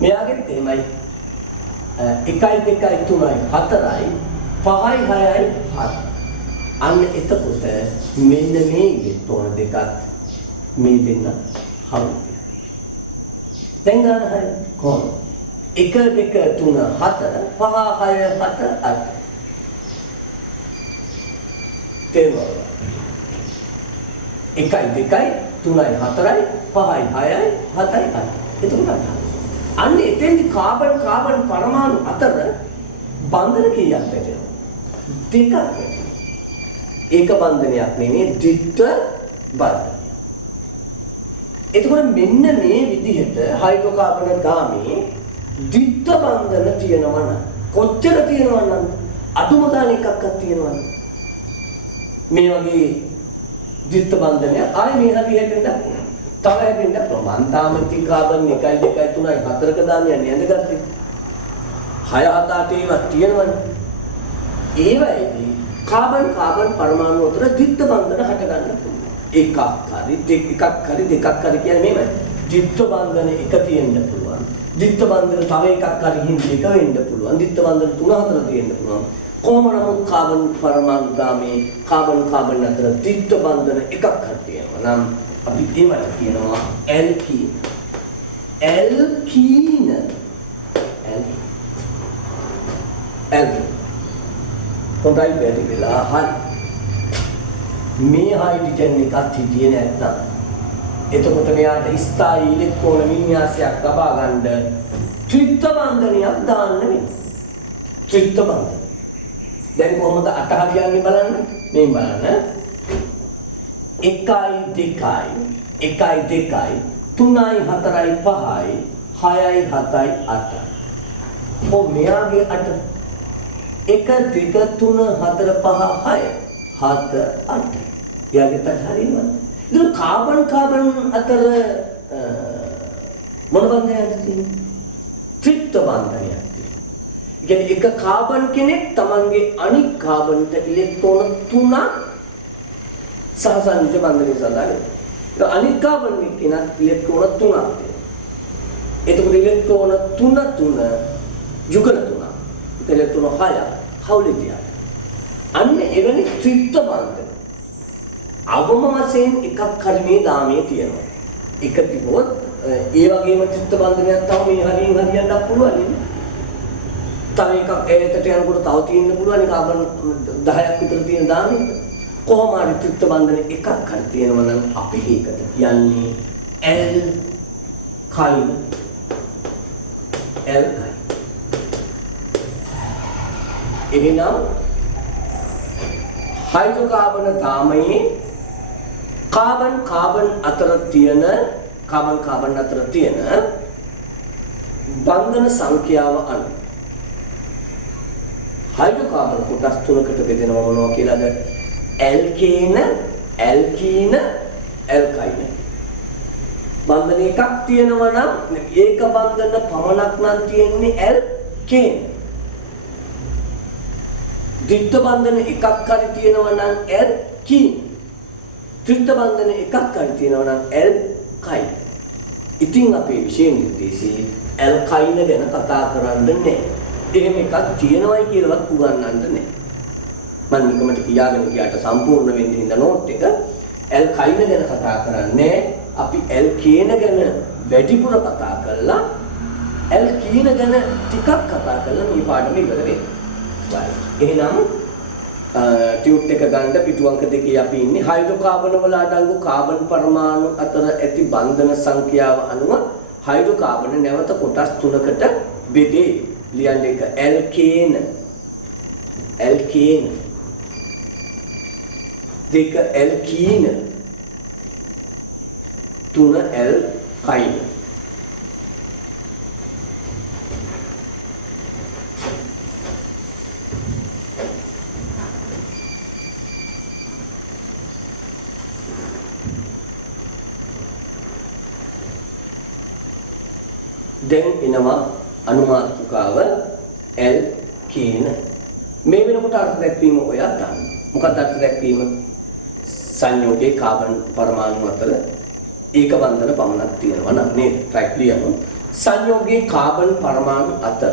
මෙයාගෙත් එහෙමයි. 1 2 3 4යි 5යි 6යි 7. අන්න එතකොට මෙන්න මේ ඉලෙක්ට්‍රෝන දෙකත් මේ දෙන්න හවුල්. දැන් ගන්න හරි කොහොමද? 1 2 3 4 5 6 7 8. තේරුණා? 1 2 3 4 5 6 7 8. එතකොට අන්න එතෙන්දි කාබන් පරමාණු අතර බන්ධන කීයක් වෙනවා? දෙකක් වෙනවා. ඒක බන්ධනයක් නෙමෙයි ද්විත්ව බන්ධනය. එතකොට මෙන්න මේ විදිහට හයිඩ්‍රෝකාබන ගාමේ ද්විත්ව බන්ධන තියෙනවා නම් කොච්චර තියෙනවා නම් අඩුම ගානේ එකක්වත් තියෙනවා නම් මේ වගේ ද්විත්ව බන්ධනය ආයේ මේ හැටියට වෙන්න තව හැදෙන්න පුළුවන්. තාමති කාබන් 1 2 3 4ක දාන්නේ නේදගත්තේ. 6 7 8 ඒවා තියෙනවනේ. ඒවයිදී කාබන් පරමාණු අතර ද්විත්ව බන්ධන හට ගන්න පුළුවන්. එකක් හරි දෙකක් හරි කියන්නේ මේවයි. ද්විත්ව බන්ධන එක තියෙන්න පුළුවන්. ද්විත්ව බන්ධන තව එකක් හරි හින්දි එක වෙන්න පුළුවන්. ද්විත්ව බන්ධන 3 4 තියෙන්න පුළුවන්. කොහොම නමුත් කාබන් පරමාණු ගාමේ කාබන් අතර ද්විත්ව බන්ධන එකක් හරි තියෙනවා නම් අපි ඒවට කියනවා ඇල්කීන. හොඳයි බැරි වෙලා හරි. මේ හයිඩ්‍රජන් එකත් හිටියේ නැත්නම් එතකොට මෙයාට ස්ථායී ඉලෙක්ට්‍රෝන වින්‍යාසයක් ලබා ගන්න ත්‍රිත්ව බන්ධනයක් දාන්න වෙනවා. ත්‍රිත්ව බන්ධන. දැන් කොහොමද අටහරියන්නේ බලන්න. මේ බලන්න. 1 2 1 2 3යි 4යි 5යි 6යි 7යි 8යි. ඔව් මෙයාගේ 8 1 2 3 4 5 6 7 8. එයාගේ තත් හරියනවා. ඉතින් කාබන් අතර මොන බන්ධනයක්ද තියෙන්නේ? ත්‍රිත්ව බන්ධනයක් තියෙනවා. ඒ කියන්නේ එක කාබන් කෙනෙක් තමන්ගේ අනික් කාබන්ට ඉලෙක්ට්‍රෝන 3ක් සහසංයෝජ බන්ධනය සඳහා. ඒ අනික් කාබන් කෙනෙක් ඉලෙක්ට්‍රෝන 3ක් තියෙනවා. එතකොට ඉලෙක්ට්‍රෝන 3 යුගල 3ක්. ඉලෙක්ට්‍රෝන 6ක් හවුලේ. අන්න එවැනි ත්‍රිත්ව බන්ධන අවම වශයෙන් එකක් හරි මේ දාමයේ තියෙනවා. එක තිබොත් ඒ වගේම ත්‍රිත්ව බන්ධනයක් තව මේ හරියෙන් හරියන්නත් පුළුවන් නේ. තව එකක් ඈතට යනකොට තව තියෙන්න පුළුවන් කාබන් 10ක් විතර තියෙන දාමයක. කොහොම හරි ත්‍රිත්ව බන්ධන එකක් හරි තියෙනවා නම් අපි ඒකට කියන්නේ ඇල්කයින්. ඇල්කයින්. එහෙනම් හයිඩ්‍රෝකාබන දාමයේ කාබන් අතර තියෙන බන්ධන සංඛ්‍යාව අනුව හයිඩ්‍රෝකාබන කොටස් තුනකට බෙදෙනවා මොනවා කියලාද? ඇල්කේන, ඇල්කීන, ඇල්කයින. බන්ධන එකක් තියෙනවා නම් ඒක බන්ධන පමණක් නම් තියෙන්නේ ඇල්කේන. ද්විත්ව බන්ධන එකක් හරි තියෙනවා නම් ඇල්කීන. ත්‍රිත්ව බන්ධන එකක් හරි තියෙනවා නම් ඇල්කයින. ඉතින් අපේ විෂය නිර්දේශي ඇල්කයින ගැන කතා කරන්නේ නැහැ. එහෙම එකක් තියෙනවයි කියලාවත් උගන්වන්න නැහැ. මම නිකමට කියාගෙන ගියාට සම්පූර්ණ වෙන්නේ හින්දා නෝට් එක ඇල්කයින ගැන කතා කරන්නේ. අපි ඇල්කේන ගැන වැඩිපුර කතා කරලා ඇල්කීන ගැන ටිකක් කතා කරලා මේ පාඩම ඉවර වෙනවා. එහෙනම් ටියුට් එක ගන්න පිටු අංක 2 අපි ඉන්නේ හයිඩ්‍රෝකාබන වල අඩංගු කාබන් පරමාණු අතර ඇති බන්ධන සංඛ්‍යාව අනුව හයිඩ්‍රෝකාබන නැවත කොටස් 3කට බෙදේ. ලියන්න එක ඇල්කේන, ඇල්කේන, 2 ඇල්කීන, 3 ඇල්කයින. දැන් එනවා අනුමාත්‍රිකාව ඇල්කීන. මේ වෙනකොට අර්ථ දැක්වීම ඔයා ගන්න. මොකක්ද අර්ථ දැක්වීම? සංයෝගයේ කාබන් පරමාණු අතර ඒක බන්ධන පමණක් තියෙනවා නම් නේද? රයිට් ලියමු. සංයෝගයේ කාබන් පරමාණු අතර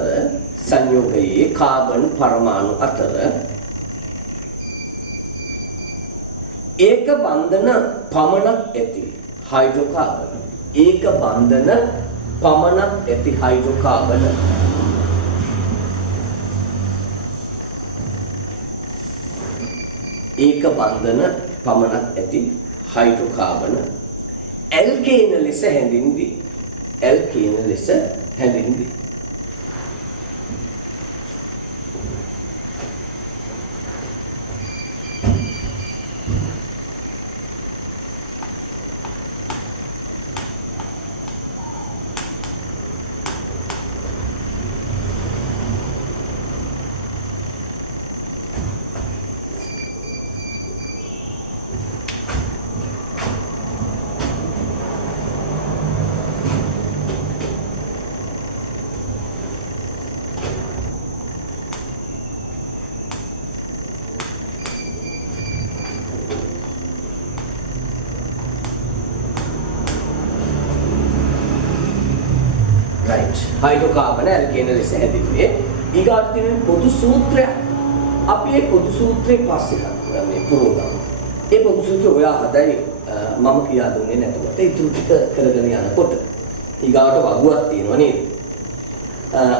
ඒක බන්ධන පමණක් ඇති හයිඩ්‍රෝකාබන. ඒක බන්ධන පමණක් ඇති හයිඩ්‍රෝකාබන ඒක බන්ධන පමණක් ඇති හයිඩ්‍රෝකාබන ඇල්කේන ලෙස හැඳින්වේ. ඇල්කේන ලෙස හැඳින්වේ. හයිඩ්‍රෝකාබන ඇල්කේන ලෙස හැදින්නේ. ඊගාට තියෙන පොදු සූත්‍රය. අපි මේ පොදු සූත්‍රේ පස්සේ මේ පුරෝගම. ඒ පොදු සූත්‍රය ඔයා හදයි මම කියා දුන්නේ නැතුවට ඉතුරු ටික කරගෙන යනකොට ඊගාට වගුවක් තියෙනවා නේද?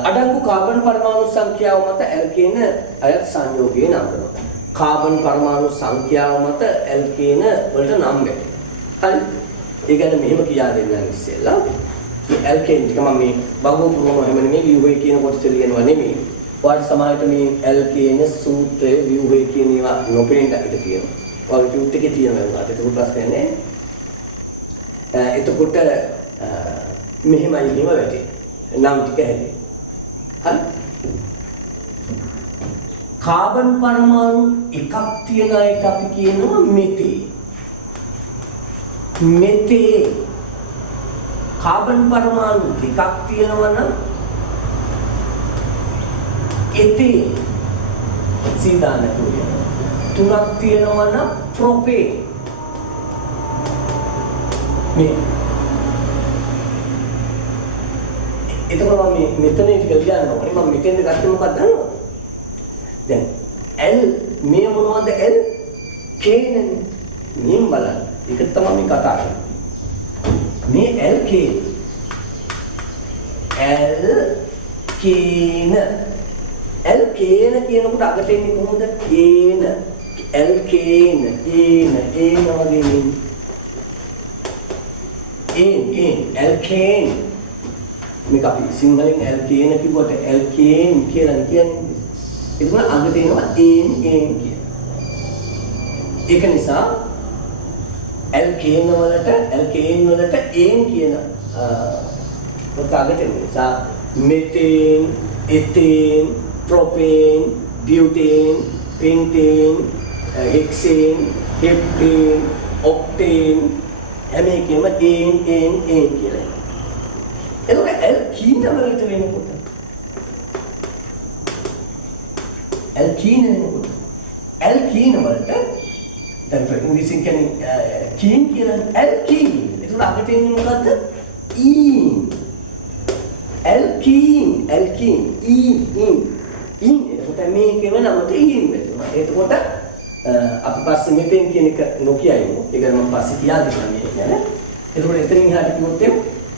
අඩංගු කාබන් පරමාණු සංඛ්‍යාව මත ඇල්කේන අයත් සංයෝගයේ නම් කරනවා. කාබන් පරමාණු සංඛ්‍යාව මත ඇල්කේන වලට නම් වෙනවා. හරි? ඒ ගැන මෙහෙම කියා දෙන්නම් ඉස්සෙල්ලා. ඇල්කේන් ටික මම මේ බහුව පුරවන හැම නෙමෙයි යුවේ කියන කොටස ලියනවා නෙමෙයි. වාට සමාජයට මේ L කියන සූත්‍රයේ ව්‍යුහය කියන ඒවා නොපෙනෙන්න ඉඩ තියෙනවා. ඔයාලගේ ටියුට් එකේ තියෙනවා ඒක ප්‍රශ්නයක් නෑ. එතකොට මෙහෙමයි මෙහෙම වැටේ. නම් ටික හැදේ. හරි? කාබන් පරමාණු එකක් තියෙන අයට අපි කියනවා මෙතේ. මෙතේ කාබන් පරමාණු දෙකක් තියෙනවා නම් එතේ සීදාන කියනවා. තුනක් තියෙනවා නම් ප්‍රොපේන්. මේ එතකොට මම මෙතන ටික ලියන්න ඕනේ. මම මෙතෙන්ද ගත්තේ මොකක්ද දන්නවද? දැන් L මේ මොනවද L කේනනේ. මෙන් බලන්න. ඒක තමයි මේ කතා කරන්නේ. මේ L කේන. L කේන. L කේන කියනකොට අගට එන්නේ කොහොමද? ඒන. L කේන. ඒන. ඒන වගේ නේ. ඒන් L කේන. මේක අපි සිංහලෙන් L කේන කිව්වට L කේන් කියලා කියන්නේ. ඒක උන අගට එනවා ඒන් කියන. ඒක නිසා L කේන වලට ඒන් කියන පොත අගට එන නිසා මෙතේන්, එතේන්, ප්‍රොපේන්, බියුටේන්, පෙන්ටේන්, හෙක්සේන්, හෙප්ටේන්, ඔක්ටේන් හැම එකෙම ඒන් කියලා. එතකොට L කීන වලට වෙනකොට L කීන වලට දැන් ඉංග්‍රීසියෙන් කියන්නේ කීන් කියලා L කීන්. එතකොට අපිට එන්නේ මොකද්ද? ඊන්. L කීන් ඊන්. එතකොට මේකේම නමට ඊන් වෙනවා. එතකොට අපි පස්සේ මෙතෙන් කියන එක නොකියයිමු. ඒක මම පස්සේ කියා දෙන්නම් මේ කියන්නේ. එතකොට එතනින් එහාට කිව්වොත්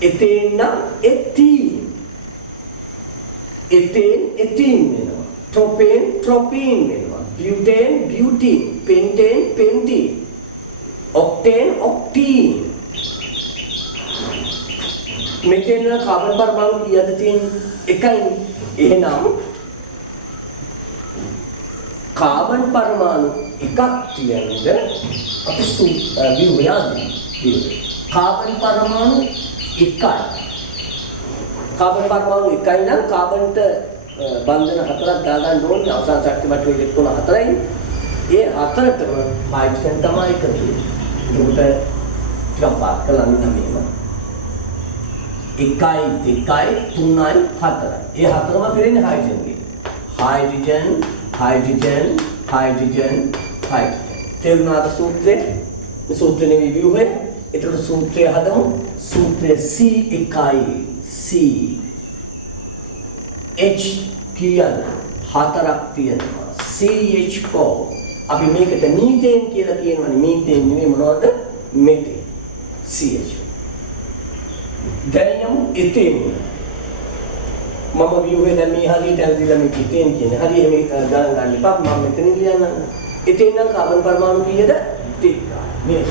එතෙන් නම් එතීන්. එතීන් වෙනවා. ප්‍රොපේන් වෙනවා. බියුටේන් පෙන්ටීන්. ඔක්ටීන්. මෙතෙන් කාබන් පරමාණු කීයද තියෙන්නේ? එකයි. එහෙනම් කාබන් පරමාණු එකක් තියෙනද අපි ව්‍යුහයදී කාබන් පරමාණු එකයි. කාබන් පරමාණු එකයි නම් කාබන්ට බන්ධන හතරක් දාගන්න ඕනේ. අවසාන ශක්තිමත් ඉලෙක්ට්‍රෝන හතරයි. ඒ හතරටම හයිඩ්‍රජන් තමයි එකතු වෙන්නේ. ඒකට ටිකක් පාත් කළා නම් මෙහෙම 1 2 3 4. ඒ හතරම පිරෙන්නේ හයිඩ්‍රජන්. තේරුණාද සූත්‍රය? මේ සූත්‍රේ නෙවෙයි ව්‍යුහය. ඒතර සූත්‍රය හදමු. සූත්‍රය C1 C H කියන හතරක් තියෙනවා. CH4. අපි මේකට මීතේන් කියලා කියනවනේ. මීතේන් නෙවෙයි මොනවද? මෙතේන්. CH. දැන් යමු එතේන්. මම ව්‍යුහේ දැන් මේ හරියට ඇවිල්ලා මේ එතේන් කියන්නේ. හරි එහෙම ගණන් ගන්න එපා. මම මෙතනින් ලියන්නම්. එතේන් නම් කාබන් පරමාණු කීයද? 2. මේ.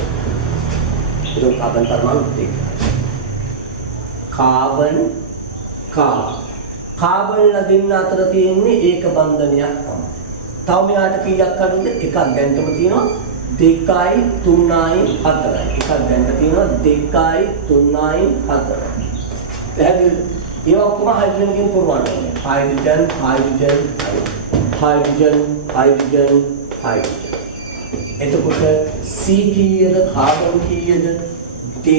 ඒක කාබන් පරමාණු 2. කාබන් දෙන්න අතර තියෙන්නේ ඒක බන්ධනයක් තමයි. තව මෙයාට කීයක් අඩුද? එකක් දැන්ටම තියෙනවා 2යි 3යි 4යි. එකක් දැන්ට තියෙනවා 2යි 3යි 4යි. පැහැදිලිද? ඒවා ඔක්කොම හයිඩ්‍රජන්ගෙන් පුරවන්න ඕනේ. හයිඩ්‍රජන්. එතකොට C කීයද? කාබන් කීයද? 2යි.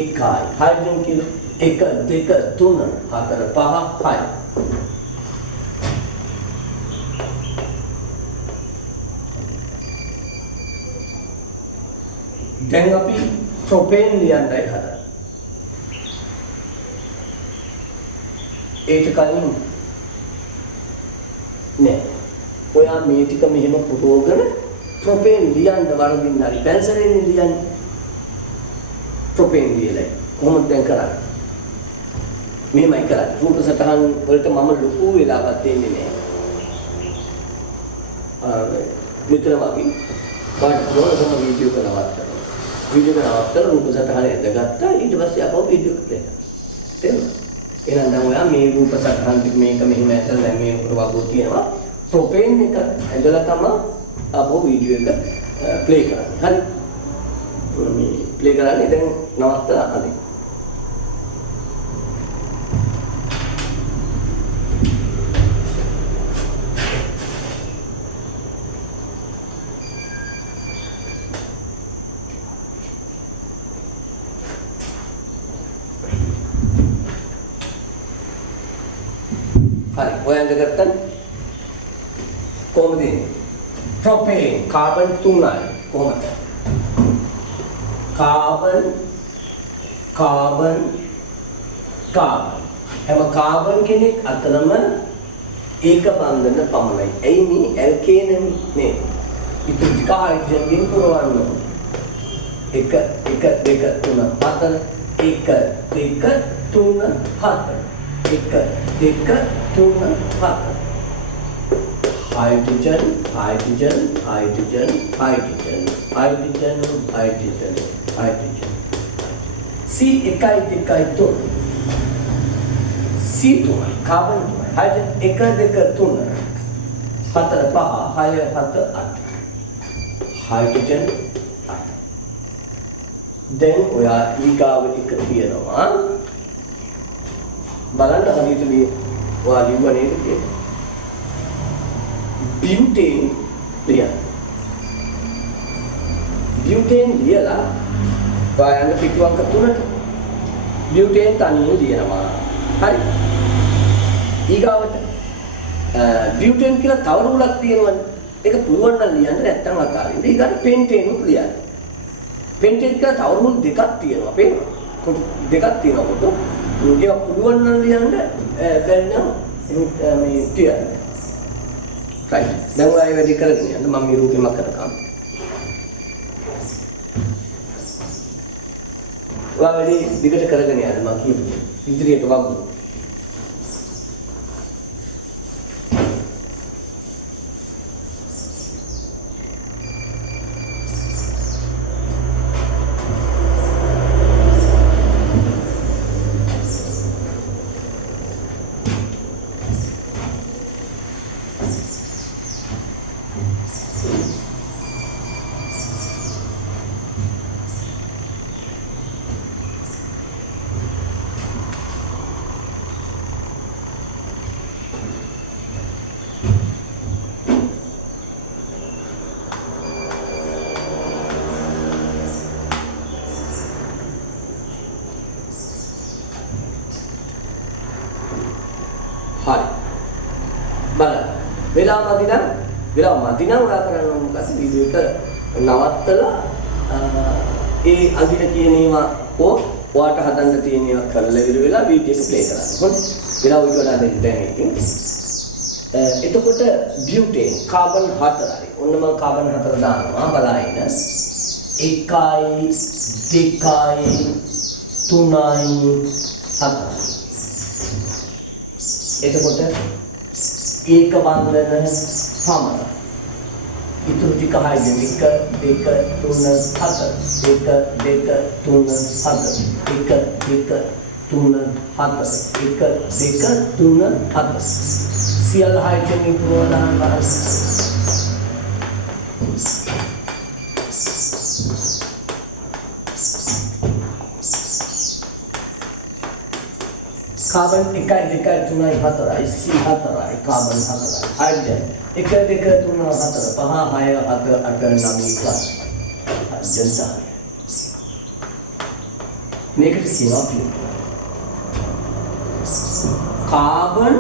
හයිඩ්‍රජන් කීයද? 1 2 3 4 5 6. දැන් අපි ප්‍රොපේන් ලියන්නයි හදන්නේ. ඒක කලින් නෑ. ඔයා මේ ටික මෙහෙම පුරවගෙන ප්‍රොපේන් ලියන්න වරදින්න හරි පැන්සලෙන් ලියන්න. ප්‍රොපේන් ලියලා කොහොමද දැන් කරන්නේ? මෙහෙමයි කරන්නේ. රූප සටහන් වලට මම ලොකු වෙලාවක් දෙන්නේ නෑ. මෙතන වගේ පාට කරන වීඩියෝ කරනවත්. වීඩියෝ කරනවත් රූප සටහන ඇඳගත්තා. ඊට පස්සේ අපව වීඩියෝ කරලා. තේරුණා? එහෙනම් දැන් ඔයා මේ රූප සටහන් ටික මේක මෙහෙම ඇතලා දැන් මේ උඩ වගෝ තියෙනවා. ප්‍රොපේන් එක ඇදලා තමයි අපෝ වීඩියෝ එක ප්ලේ කරන්නේ. හරි. මේ ප්ලේ කරන්නේ දැන් නවත්තලා අදින්න. හරි. ඔයයන්ද ගත්තන් කොහොමද ඉන්නේ? ප්‍රොපේන් කාබන් 3යි කොහොමද? කාබන් හැම කාබන් කෙනෙක් අතරම ඒක බන්ධන පමණයි. එයි මේ ඇල්කේන නේ. ඉතින් ටික හයිඩ්‍රජන් ගෙන් පුරවන්න. 1 2 3 4 1 2 3 4 1 2 3 4 hydrogen hydrogen hydrogen hydrogen hydrogen hydrogen hydrogen C එකයි දෙකයි තුන C තුනයි කාබන් තුනයි hydrogen 1 2 3 4 5 6 7 8 hydrogen 8 දැන් ඔයා ඊගාව එක තියෙනවා බලන්න හරියට මේ ඔයා ලිව්වා නේද කියලා butane ලියන්න. butane ලියලා ඔයාලගේ පිටු අංක 3ට butane තනියෙන් ලියනවා. හරි. ඊගාවට butane කියලා තව රුලක් තියෙනවනේ. ඒක පුළුවන් නම් ලියන්න නැත්නම් අතාරින්න. ඊගාට pentane උත් ලියන්න. pentane කියලා තව රුල් දෙකක් තියෙනවා. පේනවද? දෙකක් තියෙනවා කොට. ඒක පුළුවන් නම් ලියන්න බැරි නම් මේ තියන්න. right. දැන් ඔයා වැඩි කරගෙන යන්න මම මේ රූපෙම කරකම්. ඔයා වැඩි දිගට කරගෙන යන්න මම කියපු ඉදිරියට වගු. හරි. බලන්න. වෙලාව මදි නම් ඔයා කරන්න ඕන මොකද වීඩියෝ එක නවත්තලා ඒ අදින කියන ඒවා ඔයාට හදන්න තියෙන ඒවා කරලා ඉවර වෙලා වීඩියෝ එක ප්ලේ කරන්න. හොඳයි. වෙලාව ඊට වඩා දැන් ඉතින් එතකොට බියුටේන් කාබන් 4යි. ඔන්න මම කාබන් 4 දානවා බලන්න. 1යි 2යි 3යි 4යි. එතකොට ඒක බන්ධන පමණයි. ඉතුරු ටික හයිඩ්‍රජන් 1 2 3 4 1 2 3 4 1 2 3 4 1 2 3 4 සියල්ල හයිඩ්‍රජන් පුරවලා බලන්න. කාබන් 1 2 3 4යි C 4යි කාබන් 4යි හයිඩ්‍රජන් 1 2 3 4 5 6 7 8 9 හයිඩ්‍රජන් මේකට කියනවා කාබන්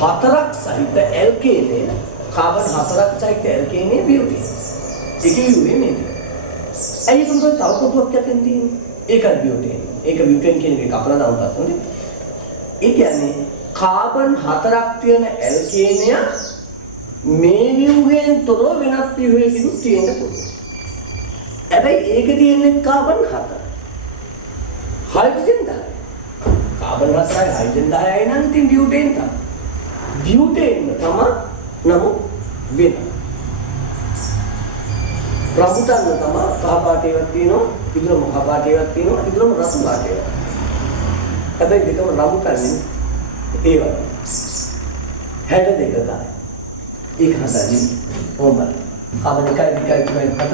4ක් සහිත ඇල්කේනය කාබන් 4ක් සහිත ඇල්කේනය බියුටේන් ඒකේ යුවේ මේක ඇයි තුන්ක තව කොටුවක් යටින් තියෙන්නේ ඒකත් බියුටේන් ඒක බියුටේන් කියන එක කපලා දාන්න හොඳයි ඒ කියන්නේ කාබන් 4ක් තියෙන ඇල්කේනය මේ ව්‍යුහයෙන් තොරව වෙනත් ව්‍යුහයකින් තියෙන්න පුළුවන්. හැබැයි ඒකේ තියෙන්නේ කාබන් 4. හයිඩ්‍රජන් 10. කාබන් 4යි හයිඩ්‍රජන් 10යි නම් ඉතින් බියුටේන් තමයි. බියුටේන් තමයි නමුත් වෙන. රබුටන් තමයි කහ පාට ඒවා තියෙනවා, ඉදරම කහ පාට ඒවා තියෙනවා, ඉදරම රතු පාට ඒවා. හැබැයි දෙකම රබුටන්නේ ඒවා 62 ගාන ඒක හදන්නේ ඕම බලන්න. කාබන් 1 2 3 4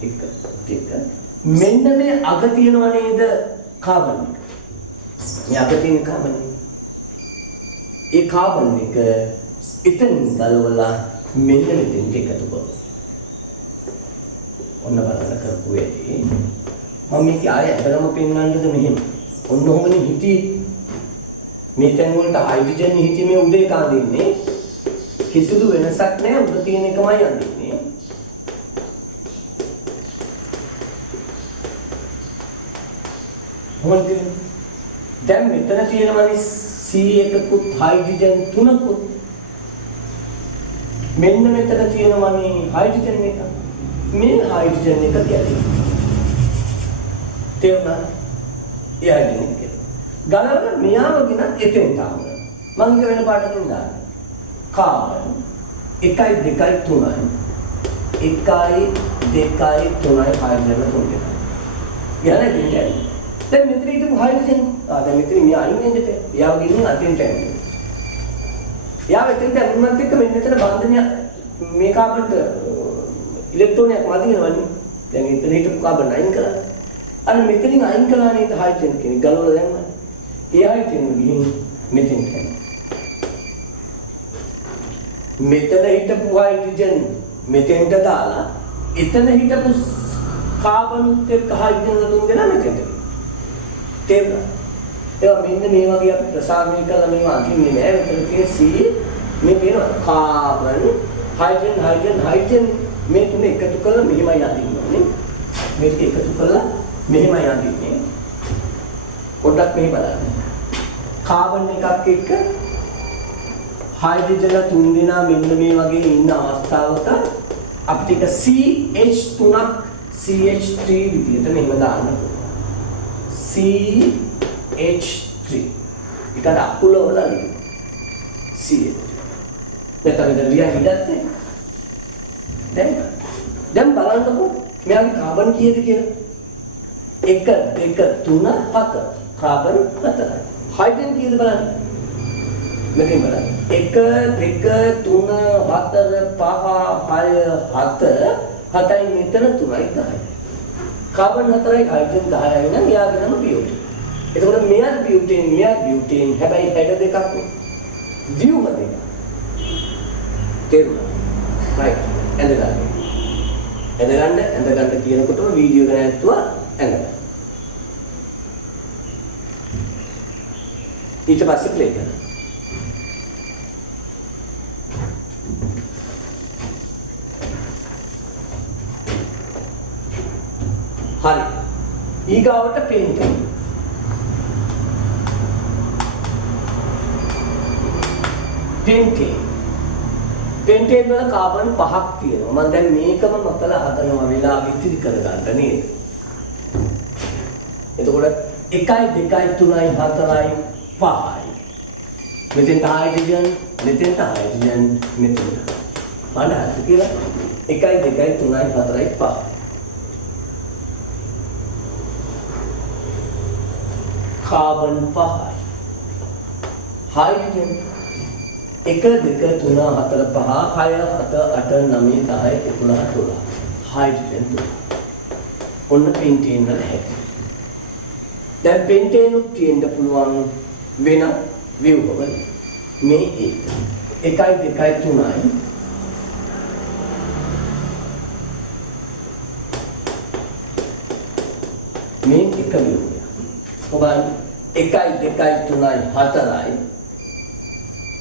1 2 3 මෙන්න මේ අග තියෙනව නේද කාබන් එක. මේ අග තියෙන කාබන් එක. ඒ කාබන් එක එතන ගලවලා මෙන්න මෙතෙන්ට එකතු කරනවා. ඔන්න බලන්න කරපු වෙලේ මම මේක ආයෙ අතරම පෙන්වන්නද මෙහෙම. ඔන්න ඔහොමනේ හිටියේ. මේ තැන් වලට හයිඩ්‍රජන් හිටියේ මේ උදේ කාන්දේ කිසිදු වෙනසක් නැහැ උඩ තියෙන එකමයි අඳින්නේ. මොකද දැන් මෙතන තියෙනවනේ C1කුත් හයිඩ්‍රජන් 3කුත්. මෙන්න මෙතන තියෙනවනේ හයිඩ්‍රජන් එක. මේ හයිඩ්‍රජන් එක ගැලේ. තේරුණා? එයාගෙන එක. ගලවලා මෙයාව ගෙන එතෙන් තාම. මම ඉක වෙන පාටකින් දාන්න. කාබන් 1 2 3යි 1 2 3යි හයිඩ්‍රජන් තුනයි. යන්නේ දෙන්නේ. දැන් මෙතන හිටපු හයිඩ්‍රජන් දැන් මෙතන මෙයා අයින් වෙන්නට එයාව ගෙනින් අතෙන්ට යන්නේ. එයාව එතෙන්ට යන්නත් එක්ක මෙන්න මෙතන බන්ධනය මේ කාබන්ට ඉලෙක්ට්‍රෝනයක් වදිනවනේ. දැන් එතන හිටපු කාබන් අයින් කළා. අර මෙතනින් අයින් කළා නේද හයිඩ්‍රජන් කෙනෙක් ගලවලා දැම්මා. ඒ හයිඩ්‍රජන් ගිහින් මෙතෙන්ට යනවා. මෙතන හිටපු හයිඩ්‍රජන් මෙතෙන්ට දාලා එතන හිටපු කාබන් එක්ක හයිඩ්‍රජන් තුන් දෙනා මෙතෙන්ට. තේරුණා? ඒවා මෙන්න මේ වගේ අපි ප්‍රසාරණය කළා මේවා අඳින්නේ නෑ. මෙතන තියෙන C මේ පේනවා කාබන් හයිඩ්‍රජන් මේ තුන එකතු කරලා මෙහෙමයි අඳින්නේ. මේක එකතු කරලා මෙහෙමයි අඳින්නේ. පොඩ්ඩක් මෙහෙ බලන්න. කාබන් එකක් එක්ක හයිඩ්‍රජන් තුන් දෙනා මෙන්න මේ වගේ ඉන්න අවස්ථාවක අපිට CH3 විදිහට මෙහෙම දාන්න පුළුවන්. CH3 ඒක අකුලවල ලියන්න. CH3 දැන් ලියන්න හිටත් දැන් බලන්නකො මෙයාගේ කාබන් කීයද කියලා. 1 2 3 4 කාබන් 4යි. හයිඩ්‍රජන් කීයද බලන්න. මෙතෙන් බලන්න. 1 2 3 4 5 6 7 7යි මෙතන 3යි 10යි. කාබන් 4යි හයිඩ්‍රජන් 10යි නම් එයාගේ නම බියුටේන්. එතකොට මෙයා බියුටේන් හැබැයි හැඩ දෙකක් නේ. ව්‍යුහ දෙක. තේරුණා? right. ඇඳගන්න කියනකොටම වීඩියෝ එක නැත්තුවා ඇඳගන්න. ඊට පස්සේ ප්ලේ කරන්න. හරි. ඊගාවට පේන්ටින්. පෙන්ටේන් වල කාබන් 5ක් තියෙනවා. මම දැන් මේකම මතලා හදනවා වෙලාව ඉතිරි කරගන්න නේද? එතකොට 1 2 3 4 5යි. මෙතෙන් හයිඩ්‍රජන් මෙතෙන් බලන්න කියලා 1 2 3 4 5. කාබන් 5යි. Hydrogen 1 2 3 4 5 6 7 8 9 10 11 12 hydrogen 2. ඔන්න පෙන්ටේන් වල හැටි. දැන් පෙන්ටේන් උත් තියෙන්න පුළුවන් වෙන ව්‍යුහවල. මේ 1 2 3යි. මේ එක ව්‍යුහය. ඔබන් 1 2 3යි 4යි.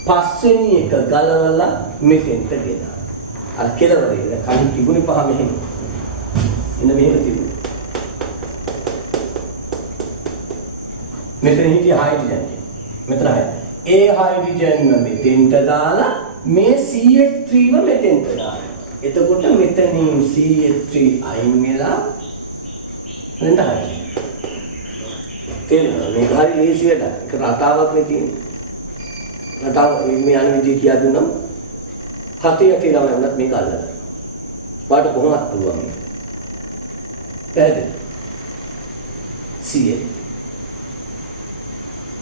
පස්වෙනි එක ගලවලා මෙතෙන්ට ගෙනා. අර කෙලවරේ කලින් තිබුණේ පහ මෙහෙම. එන්න මෙහෙම තිබුණේ. මෙතන හිටිය හයිඩ්‍රජන්. මෙතන ඒ හයිඩ්‍රජන් මෙතෙන්ට දාලා මේ CH3ව මෙතෙන්ට දානවා. එතකොට මෙතනින් CH3 අයින් වෙලා වෙන්න හරියි. තේරෙනවද? මේක හරි ලේසි වැඩක්. ඒක රටාවක් නේ තියෙන්නේ. රටාව මේ යන විදිහ කියා දුන්නම් 7 ළමයි වුණත් මේක අල්ලගන්න. වාට කොහොමද පුළුවන් මේක? පැහැදිලි. CH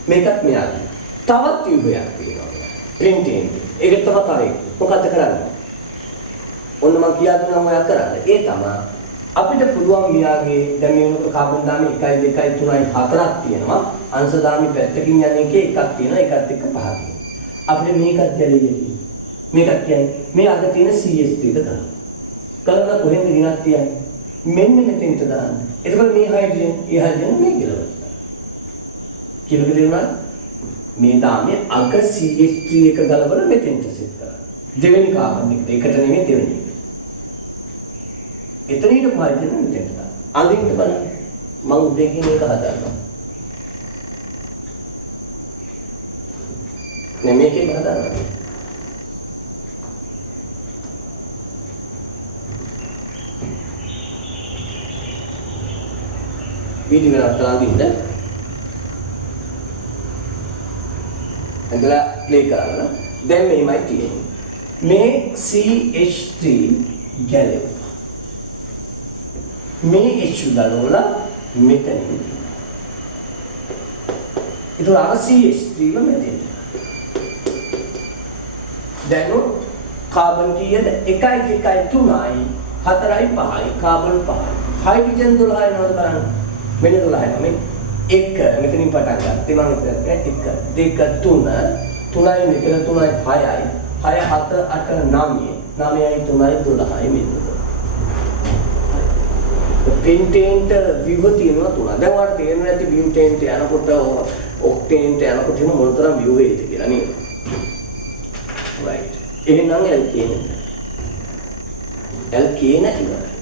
මේකත් මෙයාගේ. තවත් ව්‍යුහයක් තියෙනවා. පෙන්ටේන්. ඒක තමයි තරේ. මොකක්ද කරන්නේ? ඔන්න මම කියා දුන්නා ඔයා කරන්න. ඒ තමයි අපිට පුළුවන් මෙයාගේ දැන් මේ වෙනකොට කාබන් දාමේ 1 2 3 4ක් තියෙනවා. අංශ දාමේ පැත්තකින් යන එකේ එකක් තියෙනවා. ඒකත් එක්ක 5 තියෙනවා. අපිට මේකත් ගැලෙන්නේ. මේකත් කියන්නේ මේ අග තියෙන CS3 එක ගන්න. කලන කොහෙන්ද ගිනක් තියන්නේ? මෙන්න මෙතෙන්ට දාන්න. එතකොට මේ හයිඩ්‍රජන්, ඒ හයිඩ්‍රජන් මේ කියලා. කියලා දෙනවා. මේ දාමේ අග CH3 එක ගලවලා මෙතෙන්ට සෙට් කරා. දෙවෙනි කාබන් එක. ඒකට නෙමෙයි දෙවෙනි. එතනින් හයිඩ්‍රජන් මෙතෙන්ට දාන්න. අඳින්න බලන්න. මම දෙකින් එක හදාගන්නවා. මේකේ හදාගන්නවා. වීඩියෝ එකක් තාන්දින්න එතලා ප්ලේ කරන්න. දැන් මේමයි තියෙන්නේ. මේ CH3 ගැලෙව. මේ H ගලවලා මෙතනින්. ඒක අර CH3 මෙතන. දැන් කාබන් කීයද? 1 2 3යි 4යි 5යි කාබන් 5යි. හයිඩ්‍රජන් 12යි නේද බලන්න. මෙන්න 12යි මේ 1 මෙතනින් පටන් ගත්තා. මම හිතුවා 1 2 3 3යි මෙතන 3යි 6යි 6 7 8 9යි 9යි 3යි 12යි මෙන්න. පෙන්ටේන්ට ව්‍යුහ තියෙනවා තුනක්. දැන් ඔයාලට තේරෙන්නේ නැති බියුටේන්ට යනකොට ඔක්ටේන්ට යනකොට එහෙම මොනතරම් ව්‍යුහ වේද කියලා නේද? right. එහෙනම් ඇල්කේන. ඇල්කේන ඉවරයි.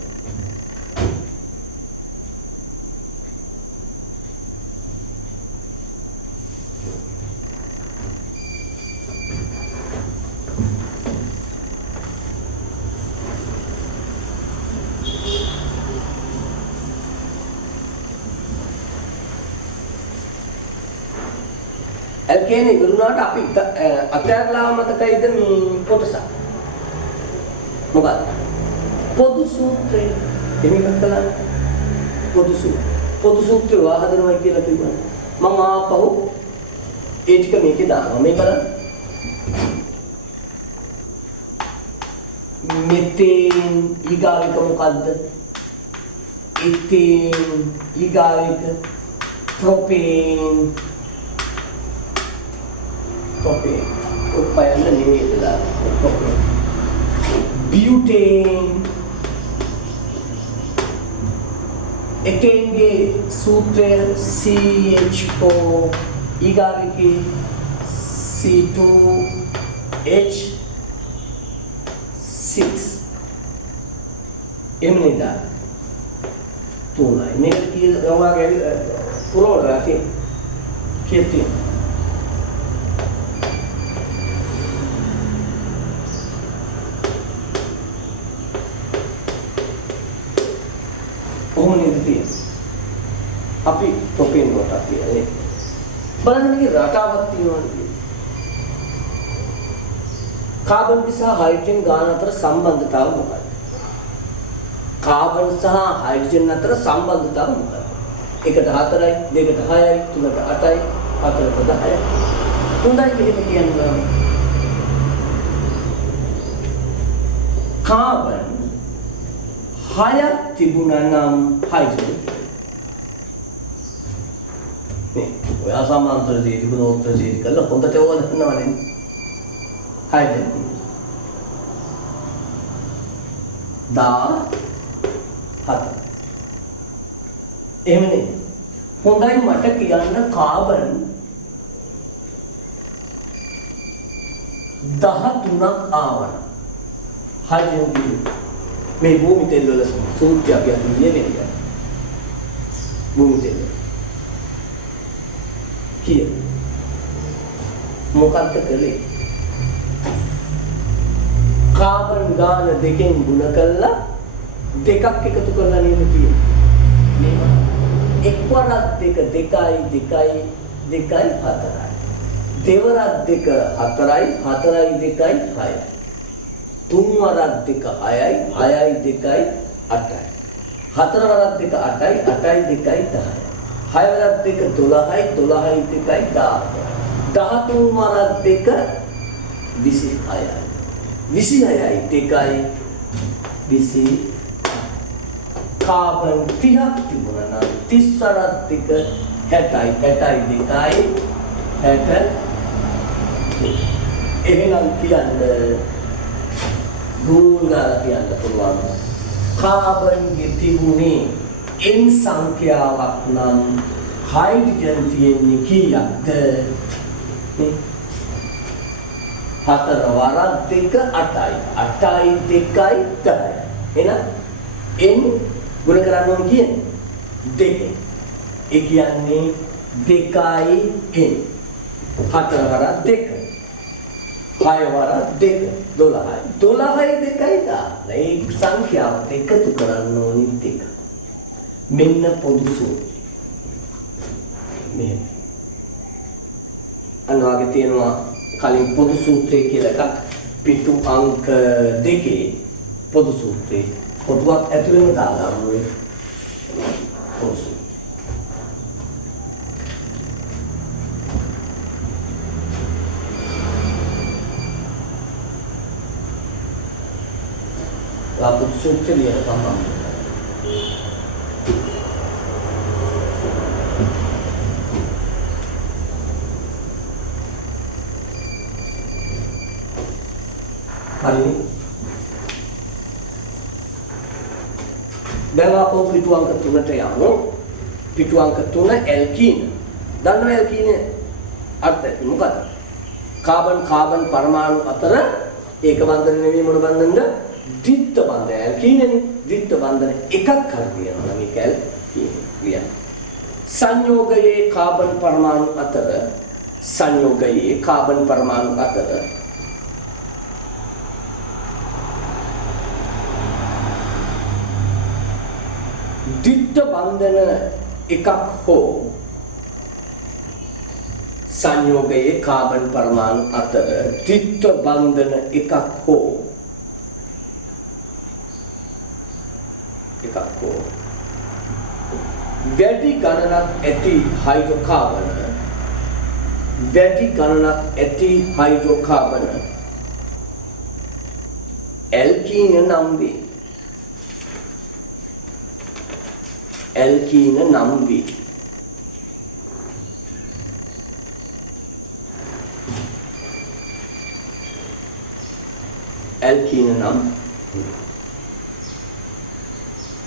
ඇල්කේන ඉවරුණාට අපි අත්‍යවශ්‍යම මතකයිද මේ කොටස? මොකක්ද? පොදු සූත්‍රය. එහෙම කළා. පොදු සූත්‍රය හදනවා කියලා කිව්වා. මම ආපහු ඒ ටික මේකේ දානවා. මේ බලන්න. මෙතෙන් ඊගාවික මොකද්ද? ඉතින් ඊගාවික ප්‍රොපේන් propane. උපයන්න නෙමෙයිදලා propane. Butane. එකෙන්ගේ සූත්‍රය CH4 ඊගාවිකේ C2H6 එමුනේදා තුනයි මේක කියලා ඔයාගේ පුරවලා තියෙන්නේ අපි ප්‍රොපේන් වලට කියන්නේ බලන්න මේකේ රටාවක් තියෙනවා. කාබන් සහ හයිඩ්‍රජන් ගාන අතර සම්බන්ධතාව මොකක්ද? කාබන් සහ හයිඩ්‍රජන් අතර සම්බන්ධතාව මොකක්ද? 1ට 4යි 2ට 6යි 3ට 8යි 4ට 10යි. හොඳයි මෙහෙම කියනවා. කාබන් 6ක් තිබුණා නම් හයිඩ්‍රජන් ඔයා සමාන්තර දී තිබුණ උත්තර දී කළා හොඳට ඕවා දන්නවනේ. හයිද? හත. එහෙමනේ. හොඳයි මට කියන්න කාබන් 13ක් ආවන. හයිඩ්‍රජන් මේ භූමි තෙල් වල සූත්‍රය අපි අද ඉන්නේ. භූමි තෙල් කිය මොකක්ද කළේ? කාබන් ගාන දෙකෙන් ගුණ කළා දෙකක් එකතු කරලා නේද කියන්නේ. එක්වරක් දෙක 2යි 4යි. දෙවරක් දෙක 4යි 4යි 2යි 6යි. තුන්වරක් දෙක 6යි 6යි 2යි 8යි. හතරවරක් දෙක 8යි 8යි 2යි 10යි. 6 වරක් 2 12යි 12යි 2යි 13 වරක් 2 26යි 26යි 2යි 20 කාබන් 30ක් තිබුණා නම් 30 වරක් 2 60යි 60යි 2යි 60 එහෙනම් කියන්නේ ගුණාල කියන්න පුළුවන් කාබන්ගේ තිබුණේ n සංඛ්‍යාවක් නම් හයිඩ්‍රජන් තියෙන්නේ කීයක්ද මේ 4 වරක් 2 8යි 8යි 2යි 10යි එහෙනම් n ගුණ කරන්න ඕනේ කියන්නේ 2 ඒ කියන්නේ 2යි n 4 වරක් 2 6 වරක් 2 12යි 12යි 2යි 10 ඒ සංඛ්‍යාව එකතු කරන්න ඕනේ 2 මෙන්න පොදු සූත්‍රය මේ අනවාගේ තියෙනවා කලින් පොදු සූත්‍රය කියලා එකක් පිටු අංක 2 පොදු සූත්‍රය පොදුවක් ඇතුළේම දාලා ඕනේ පොදු සූත්‍රය පොදු සූත්‍රය ලියන්න තමයි හරි දැන් අපෝ පිටු අංක 3ට යමු පිටු අංක 3 ඇල්කීන දන්නව ඇල්කීන අර්ථය මොකක්ද කාබන් කාබන් පරමාණු අතර ඒක බන්ධන නෙවෙයි මොන බන්ධනද ද්විත්ව බන්ධන ඇල්කීනනේ ද්විත්ව බන්ධන එකක් හරි තියෙනවා නම් ඒක ඇල්කීන කියන්නේ සංයෝගයේ කාබන් පරමාණු අතර සංයෝගයේ කාබන් පරමාණු අතර ද්විත්ව බන්ධන එකක් හෝ සංයෝගයේ කාබන් පරමාණු අතර ද්විත්ව බන්ධන එකක් හෝ වැඩි ගණනක් ඇති හයිඩ්‍රෝකාබන ඇල්කීන නම් වේ ඇල්කීන නම් වේ ඇල්කීන නම්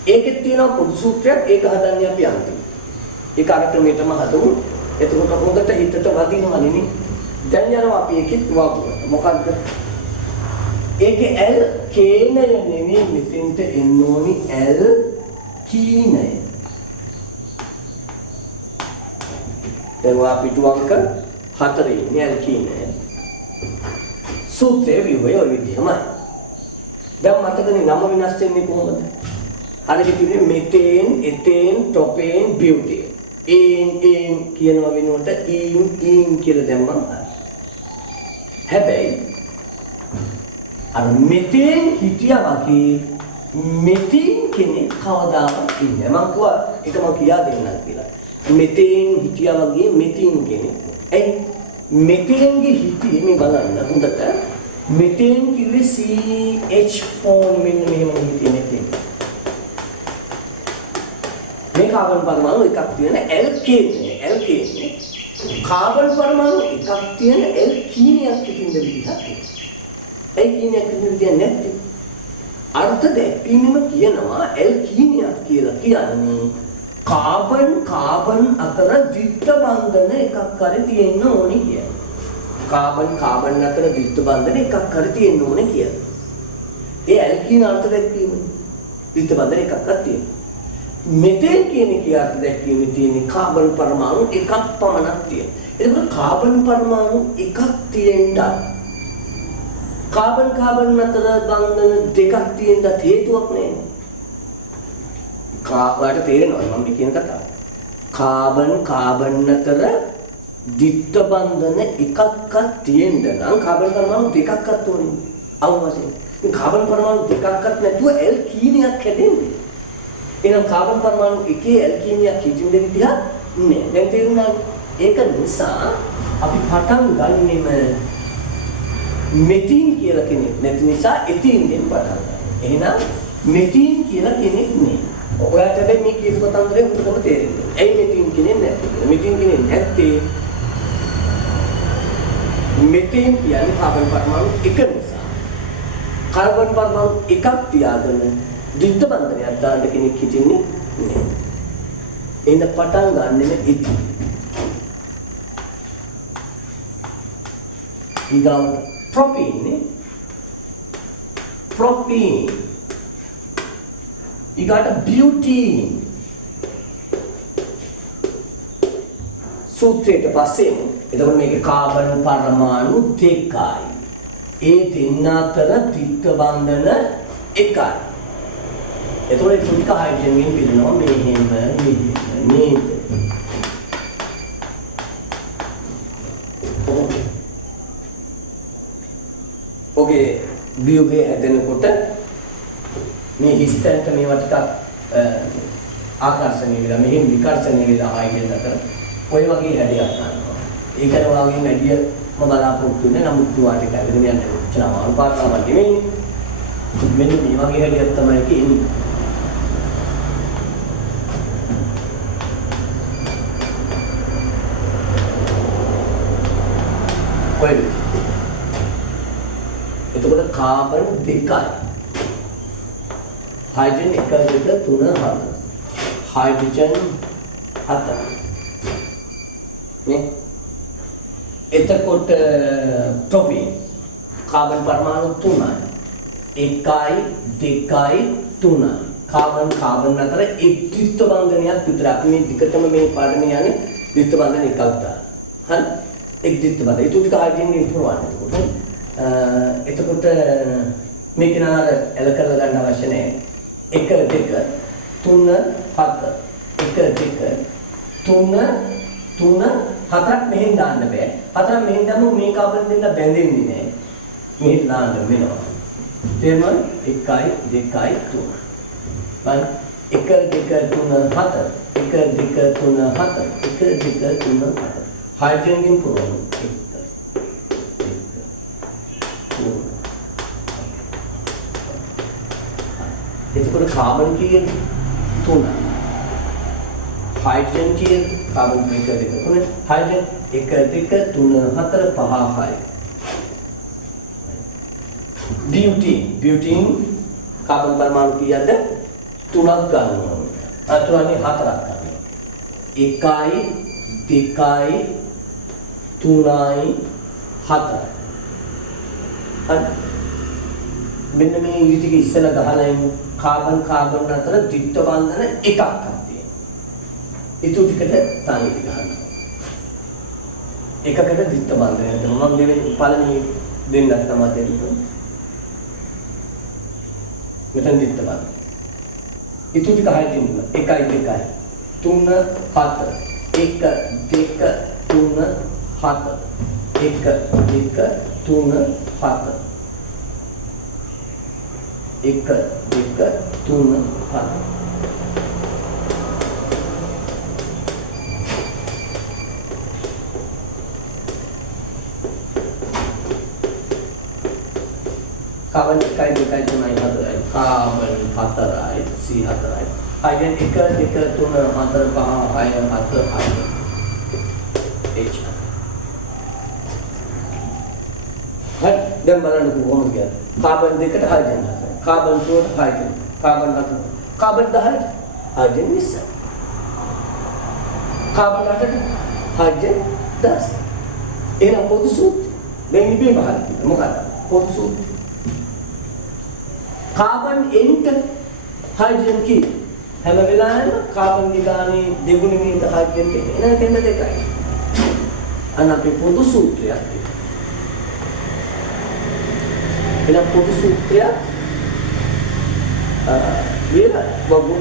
ඒකෙත් තියෙනවා පොදු සූත්‍රයක් ඒක හදන්නේ අපි අන්තිමට ඒක අර ක්‍රමයටම හදමු එතකොට හොඳට හිතට වදිනවා නේ දැන් යනවා අපි ඒකෙත් වගුවට මොකද්ද ඒකේ ඇල් කේනය නෙවෙයි මෙතෙන්ට එන්න ඕනි ඇල් කීනය දැන් අපි පිටුවංක 4 ඉන්නේ ඇල් කීනය සූත්‍රයේ විවය ඔය විදිහමයි දැන් මතකනේ නම වෙනස් වෙන්නේ කොහොමද අර කිව්වේ මෙතේන් එතේන් ප්‍රොපේන් බියුටේන් ඒන් කියනවා වෙනුවට ඊන් කියලා දැම්මම හැබැයි අර මෙතේන් හිටියා වගේ මෙතේන් කෙනෙක් කවදාවත් ඉන්නේ මම කියා දෙන්නම් කියලා මෙතේන් හිටියා වගේ මෙතේන් කෙනෙක් එයි මෙතේන්ගේ හිතේ මේ බලන්න හොඳට මෙතේන් කිව්වේ CH ෆෝම් මෙන්න මෙහෙම හිතේ මෙතේන් මේ කාබන් පරමාණු එකක් තියෙන ඇල්කේන කාබන් පරමාණු එකක් තියෙන ඇල්කීනයක් හිටින්න විදිහක් ඇල්කීනයක් හිටින්න විදිහ නැත්නම් අර්ථ දැක්වීමම කියනවා ඇල්කීනයක් කියලා කියන්නේ කාබන් අතර ද්විත්ව බන්ධන එකක් හරි තියෙන්න ඕනේ කියන්නේ කාබන් අතර ද්විත්ව බන්ධන එකක් හරි තියෙන්න ඕනේ කියන්නේ ඒ ඇල්කීන අර්ථ දැක්වීම ද්විත්ව බන්ධන එකක් තියෙනවා මෙතෙන් කියන කියාට දැක්වීමේ තියෙන කාබන් පරමාණු එකක් පමණක් තියෙනවා. එතකොට කාබන් පරමාණු එකක් තියෙන්න කාබන් අතර බන්ධන දෙකක් තියෙන්න හේතුවක් නෑ. ඔයාලට තේරෙනවද මම කියන කතාව? කාබන් අතර ද්විත්ව බන්ධන එකක්වත් තියෙන්න නම් කාබන් පරමාණු දෙකක්වත් ඕනේ. අවශ්‍යයි. මේ කාබන් පරමාණු දෙකක්වත් නැතුව ඇල්කීනයක් හැදෙන්නේ. එහෙනම් කාබන් පරමාණු එකේ ඇල්කීනියක් හිටින්න විදිහ නෑ. දැන් තේරුණාද? ඒක නිසා අපි පටන් ගන්නෙම මෙතින් කියලා කෙනෙක් නැති නිසා එතින්ගෙන් පටන් ගන්නවා. එහෙනම් මෙතින් කියලා කෙනෙක් නෑ. ඔයාලට හැබැයි මේ කීප කතන්දරේ හොඳටම තේරෙනවා. ඇයි මෙතින් කෙනෙක් නැත්තේ කියලා. මෙතින් කෙනෙක් නැත්තේ මෙතින් කියන්නේ කාබන් පරමාණු එක නිසා. කාබන් පරමාණු එකක් තියාගෙන ද්විත්ව බන්ධනයක් දාන්න කෙනෙක් හිටින්නේ නෑ. එහෙනම් පටන් ගන්නෙම එතින්. ඊගාව propene. You got a butene. සූත්‍රයට පස්සේ එතකොට මේකේ කාබන් පරමාණු දෙකයි. ඒ දෙන්න අතර ද්විත්ව බන්ධන එකයි. එතකොට ඒ ටික හයිඩ්‍රජන්ගෙන් පිරෙනවා මෙහෙම නේද? ඔගේ ව්‍යුහය හැදෙනකොට මේ හිස්තැනට මේවා ටිකක් ආකර්ෂණීය වෙලා මෙහෙම විකර්ෂණීය වෙලා ආයෙත් අතර ඔය වගේ හැඩයක් ගන්නවා. ඒකට ඔයාගෙන් වැඩිය මම බලාපොරොත්තු වෙන්නේ නමුත් දුවාට කැදගෙන යන්න උච්චන අමාරු පාඩාවක් නෙමෙයි. මෙන්න මේ වගේ හැඩයක් තමයි කියන්නේ. කොහෙද? එතකොට කාබන් දෙකයි. හයිඩ්‍රජන් 1 2 3 4. හයිඩ්‍රජන් 4. නේ? එතකොට ප්‍රොපීන් කාබන් පරමාණු 3යි. 1යි 2යි 3යි. කාබන් අතර එක් ද්විත්ව බන්ධනයක් විතර. අපි මේ දිගටම මේ පාඩමේ යන්නේ ද්විත්ව බන්ධන එකක් දාන්න. හරි? එක් ද්විත්ව බන්ධන. ඒක ටික හයිඩ්‍රජන් ඉන්ෆෝර්මන්නේ. එතකොට මේක නාර එල කරලා ගන්න අවශ්‍ය නැහැ. 1 2 3 7 1 2 3 3 හතරක් මෙහෙන් දාන්න බෑ. හතරක් මෙහෙන් දැම්මොත් මේ කාබන් දෙන්න බැඳෙන්නේ නැහැ. මෙහෙන් දාන්න වෙනවා. තේරුණාද? 1 2 3. බලන්න 1 2 3 7 1 2 3 7 1 2 3 7 හයිඩ්‍රජන්ගෙන් පුරවමු. එතකොට කාබන් කීයද? 3. හයිඩ්‍රජන් කීයද? කාබන් 1 2 3. හයිඩ්‍රජන් 1 2 3 4 5 6. බියුටින් කාබන් පරමාණු කීයද? 3ක් ගන්නවා. අතුරන්නේ 4ක් ගන්නවා. 1යි 2යි 3යි 4යි. මෙන්න මේ ඉරිටික ඉස්සලා ගහලා ඉමු. කාබන් අතර ද්විත්ව බන්ධන එකක් තියෙනවා. ඊට ටිකට තනි ගහනවා. එකකට ද්විත්ව බන්ධනය දෙනවා. මම දෙවෙනි පළවෙනි දෙන්නත් තමයි දෙන්නේ. මෙතන ද්විත්ව බන්ධන. ඊට ටික hydrogen 1යි 2යි 3 7 1 2 3 7 1 2 3 7 1 2 3 7. Carbon 1 2 3 4යි. Carbon 4යි C4යි. Hydrogen 1 2 3 4 5 6 7 8. H. හරි දැන් බලන්න කොහොමද කියන්නේ. කාබන් 2ට හයිඩ්‍රජන් 4. කාබන් 2ට හයිඩ්‍රජන්. කාබන් 4. කාබන් 10ට හයිඩ්‍රජන් 20. කාබන් 8ට හයිඩ්‍රජන් 10. එහෙනම් පොදු සූත්‍රය දැන් ඉබේ බහලා තියෙනවා. මොකක්ද? පොදු සූත්‍රය. කාබන් nට හයිඩ්‍රජන් කී හැම වෙලාවෙම කාබන් දිගානේ දෙගුණෙ නේද හයිඩ්‍රජන් තියෙන්නේ. එහෙනම් දෙන්න දෙකයි. අන්න අපේ පොදු සූත්‍රයක් තියෙනවා. එහෙනම් පොදු සූත්‍රය වේල බබු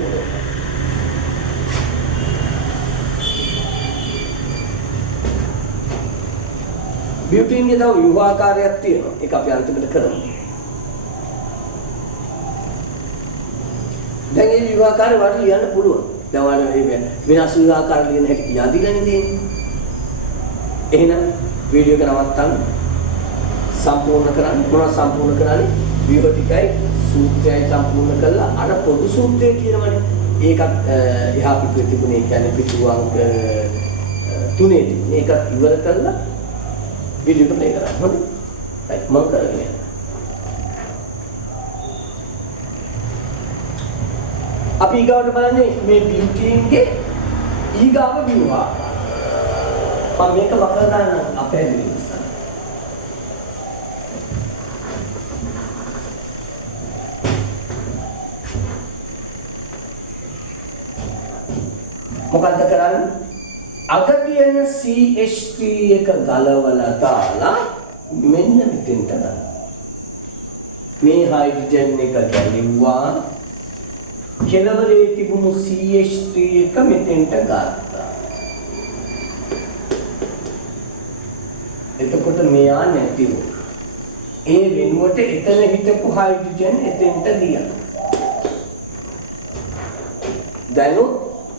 බියුටින්ගේ තව යුවාකාරයක් තියෙනවා. ඒක අපි අන්තිමට කරමු. දැන් මේ විවාහකාරය වට ලියන්න පුළුවන්. දැන් වල විනාශ ආකාර ලියන හැටි කියා දීලානේ තියෙන්නේ. එහෙනම් වීඩියෝ එක නවත්තන්න සම්පූර්ණ කරන්න මොනවද සම්පූර්ණ කරන්නේ වීඩියෝ ටිකයි සූත්‍රයයි සම්පූර්ණ කළා අර පොදු සූත්‍රය කියනවනේ ඒකත් එහා පිටුවේ තිබුණේ කියන්නේ පිටු අංක 3 තිබුණේ ඒකත් ඉවර කළා වීඩියෝ එක ප්ලේ කරන්න හොඳයි right මම කරගෙන යනවා අපි ඊගාවට බලන්නේ මේ බියුටින්ගේ ඊගාව විවාහ මම මේක වකලා දාන්න අපේ නිසා. මොකද්ද කරන්නේ? අග තියෙන CH3 එක ගලවලා දාලා මෙන්න මෙතෙන්ට ගන්න. මේ හයිඩ්‍රජන් එක ගැලෙව්වා. කෙලවරේ තිබුණු CH3 එක මෙතෙන්ට ගත්තා. එතකොට මෙයා නැති වුණා. ඒ වෙනුවට එතන හිටපු හයිඩ්‍රජන් එතෙන්ට ගියා. දැන්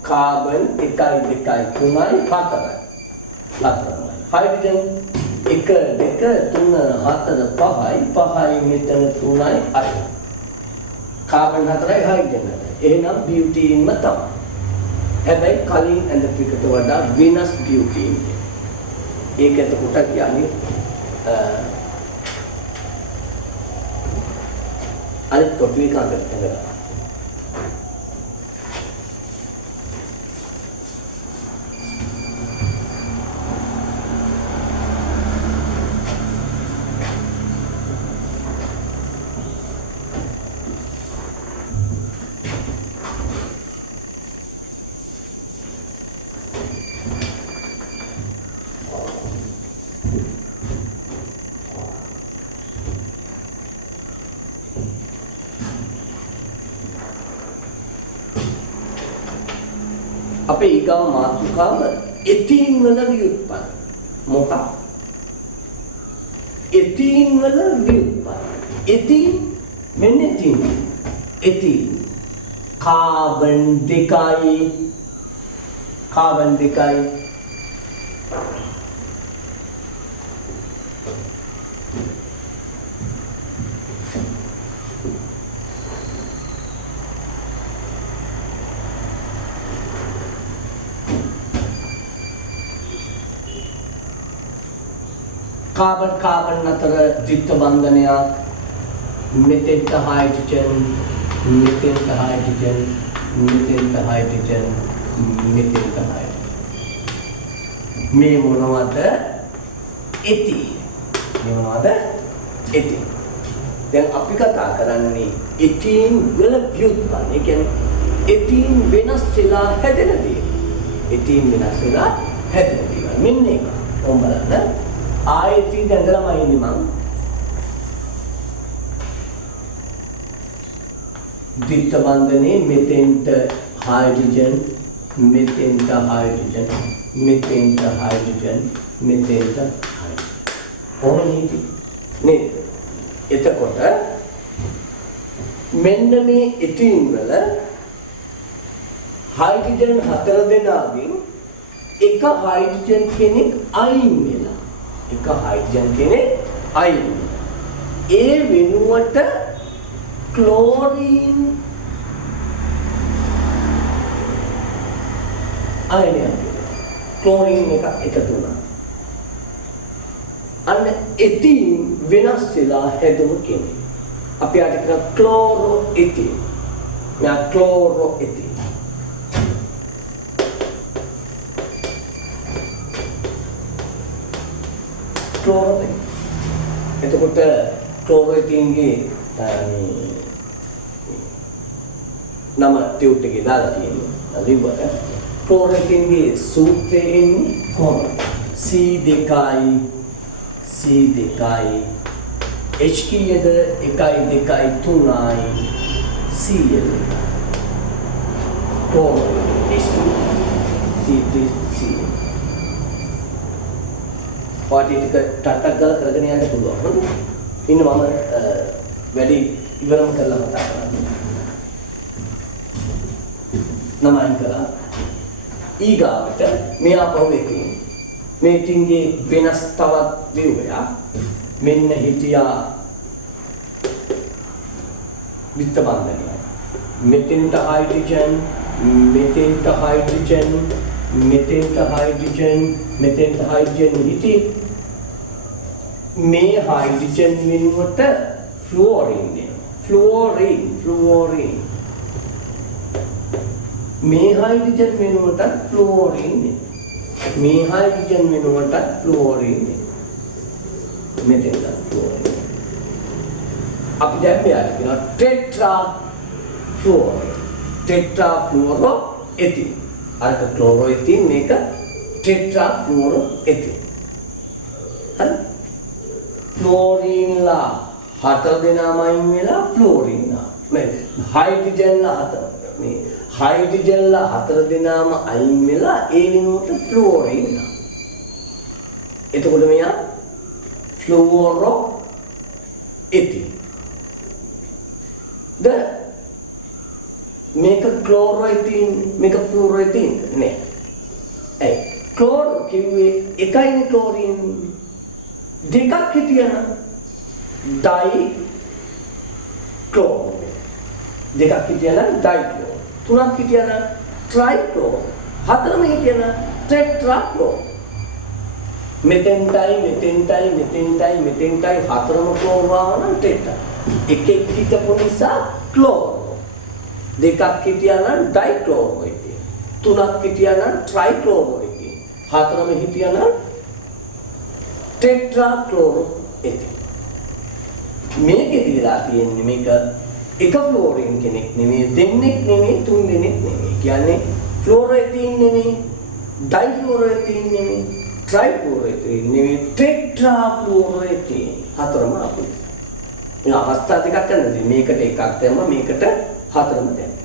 කාබන් 1 2 3 4යි. හයිඩ්‍රජන් 1 2 3 4 5යි 5යි මෙතන 3යි 8යි. කාබන් 4යි හයිඩ්‍රජන් 4යි. එහෙනම් බියුටීන්ම තමයි. හැබැයි කලින් ඇඳපු එකට වඩා වෙනස් බියුටීන්. ඒක එතකොට කියන්නේ අනිත් කොටුවේ කාණ්ඩයක් ඇඳලා අපේ ඊගාව මාතෘකාව එතීන් වල ව්‍යුත්පන්න මොකක් එතීන් වල ව්‍යුත්පන්න එතීන් මෙන්න එතීන් කාබන් 2යි කාබන් අතර ද්විත්ව බන්ධනයක් මෙතෙන්ට හයිඩ්‍රජන් මේ මොනවද එතීන් දැන් අපි කතා කරන්නේ එතීන් වල ව්‍යුත්පන්න ඒ කියන්නේ එතීන් වෙනස් වෙලා හැදෙන දේ මෙන්න එක ඔබ බලන්න ආයතී දැඳලාම ඉන්නේ මං ද්විත්ව බන්ධනේ මෙතෙන්ට හයිඩ්‍රජන් ඕනේ නේද එතකොට මෙන්න මේ එතීන් වල හයිඩ්‍රජන් 4 දෙනාගෙන් එක හයිඩ්‍රජන් කෙනෙක් අයින් වෙලා ඒ වෙනුවට ක්ලෝරින් එක එකතු වුණා. අන්න එතීන් වෙනස් වෙලා හැදුණු කෙනෙක්. අපි අද කියන ක්ලෝරෝ එතීන්. එතකොට ක්ලෝරෙටින්ගේ නම ටියුට් එකේ දාලා තියෙනවා. ලිව්වද? ක්ලෝරෙටින්ගේ සූත්‍රය එන්නේ කොහොමද? C2යි H කීයද 1 2 3යි Cl C3Cl පාටි ටික ටටක් ගාලා කරගෙන යන්න පුළුවන්. හරිද? ඉන්න මම වැඩි ඉවරම කරලා කතා කරනවා. නමයි කළා. ඊගාවට මේ ආපහු එකකින් මේ තින්ගේ වෙනස් තවත් විවරයක් මෙන්න හිටියා විත්ත බන්ධනය. මෙතෙන්ට හයිඩ්‍රජන් මෙතෙන්ට හයිඩ්‍රජන් මෙතෙන්ට හයිඩ්‍රජන් මෙතෙන්ට හයිඩ්‍රජන් හිටි මේ හයිඩ්‍රජන් වෙනුවට ෆ්ලුෝරින් දෙනවා. ෆ්ලුෝරින් මේ හයිඩ්‍රජන් වෙනුවට ෆ්ලුෝරින් දෙනවා. මේ හයිඩ්‍රජන් වෙනුවට ෆ්ලුෝරින් දෙනවා. මෙතෙන්ට ෆ්ලුෝරින් අපි දැන් මෙයාට කියනවා ටෙට්‍රා ෆ්ලුෝරෝ එතින්. අරක ක්ලෝරෝ එතින් මේක ටෙට්‍රා ෆ්ලුෝරෝ එතින්. හරි. ෆ්ලෝරින්ලා හතර දෙනාම අයින් වෙලා ෆ්ලෝරින්ලා. මේ හයිඩ්‍රජන්ලා හතර. මේ හයිඩ්‍රජන්ලා හතර දෙනාම අයින් වෙලා ඒ වෙනුවට ෆ්ලෝරින්ලා. එතකොට මෙයා ෆ්ලුෝරෝ එතින්. මේක ක්ලෝරෝඑතින් මේක ෆ්ලුෝරෝඑතින් නේ. ඒ ක්ලෝරෝ කිව්වේ එකයිනේ ක්ලෝරින්. දෙකක් හිටියනම් ඩයි ක්ලෝරෝ. දෙකක් හිටියනම් ඩයි ක්ලෝරෝ. තුනක් හිටියනම් ට්‍රයි ක්ලෝරෝ. හතරම හිටියනම් ටෙට්‍රා ක්ලෝරෝ. මෙතෙන්ටයි හතරම ක්ලෝරෝ නම් ටෙට්‍රා. එකෙක් හිටපු නිසා ක්ලෝරෝ. දෙකක් හිටියනම් ඩයි ක්ලෝරෝ එතින්. තුනක් හිටියනම් ට්‍රයි ක්ලෝරෝ එතින්. හතරම හිටියනම් ටෙට්‍රා ක්ලෝරෝ එතින්. මේකෙදි වෙලා තියෙන්නේ මේක එක ෆ්ලෝරින් කෙනෙක් නෙමෙයි, දෙන්නෙක් නෙමෙයි, තුන් දෙනෙක් නෙමෙයි. කියන්නේ ෆ්ලෝරෝඑතින් නෙමෙයි, ඩයි ෆ්ලෝරෝඑතින් නෙමෙයි, ට්‍රයි ෆ්ලෝරෝඑතින් නෙමෙයි, ටෙට්‍රා ෆ්ලෝරෝඑතින්. හතරම අපිට. මේ අවස්ථා දෙකක් ගන්නදී මේකට එකක් දැම්ම මේකට හතරම දැම්ම.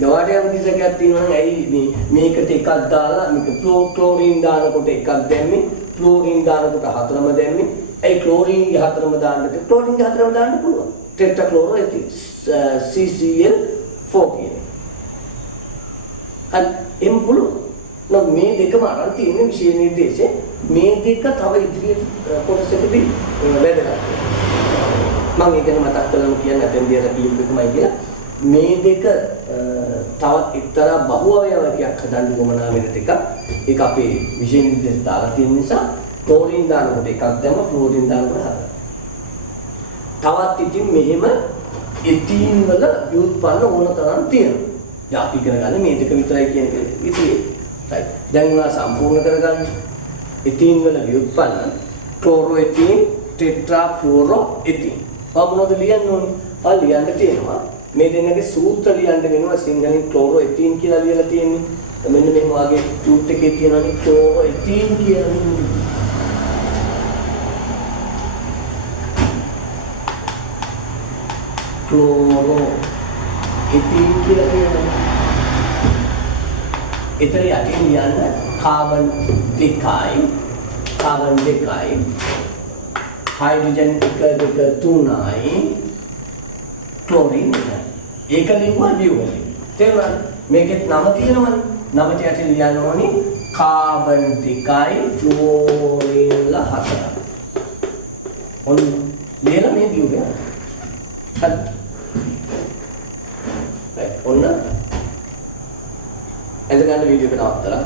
නවාට යම් කිසියක් තියෙනවා නම් ඇයි මේකට එකක් දාලා මේක ක්ලෝරින් දානකොට එකක් දැම්මේ, ක්ලෝරින් දානකොට හතරම දැම්මේ. ඇයි ක්ලෝරින්ගේ හතරම දාන්නද? ක්ලෝරින්ගේ හතරම දාන්න පුළුවන්. ටෙට්‍රා ක්ලෝරෝ එතින් CCl4 කියන්නේ. හරි එම් පුළුවන්. නම් මේ දෙකම අරන් තියෙන විශේෂ නිර්දේශය මේ දෙක තව ඉදිරියට කොටසකදී වැදගත්. මම ඒක මතක් කරගන්න කියන්නේ අතෙන්දී අර කියපු එකමයි කියලා. මේ දෙක තවත් එක්තරා බහුව අවයවයක් හදන්න ගමනා වෙන දෙකක්. ඒක අපේ විශේෂ නිර්දේශ දාලා තියෙන නිසා ක්ලෝරින් දානකොට එකක් දැම්ම ෆ්ලෝරින් දානකොට හතරක්. තවත් ඉතින් මෙහෙම එතීන් වල ව්‍යුත්පන්න ඕන තරම් තියෙනවා. දැන් අපි ඉගෙන ගන්න මේ දෙක විතරයි කියන එක විතරයි. right. දැන් උනා සම්පූර්ණ කරගන්න. එතීන් වල ව්‍යුත්පන්න ක්ලෝරෝඑතින්, ටෙට්‍රා ෆ්ලුෝරෝ එතින්. මොනවද ලියන්න ඕනේ? ලියන්න තියෙනවා. මේ දෙන්නගේ සූත්‍ර ලියන්න වෙනවා සිංහලෙන් ක්ලෝරෝඑතින් කියලා ලියලා තියෙන්නේ. මෙන්න මේ වාගේ චූට් එකේ තියෙනවානේ ක්ලෝරෝඑතින් කියන්නේ. ක්ලෝරෝඑතින් කියලා කියනවා. එතන යටින් ලියන්න කාබන් දෙකයි හයිඩ්‍රජන් එක තුනයි ක්ලෝරින් එකයි. ඒක ලියුවා ලියුවලින්. තේරුණාද? මේකෙත් නම තියෙනවනේ. නමට යටින් ලියන්න ඕනේ කාබන් දෙකයි ක්ලෝරින් 4. ඔන්න ලියලා මේ ලියුවේ. හරි. ඔන්න එද ගන්න වීඩියෝ එක නවත්තලා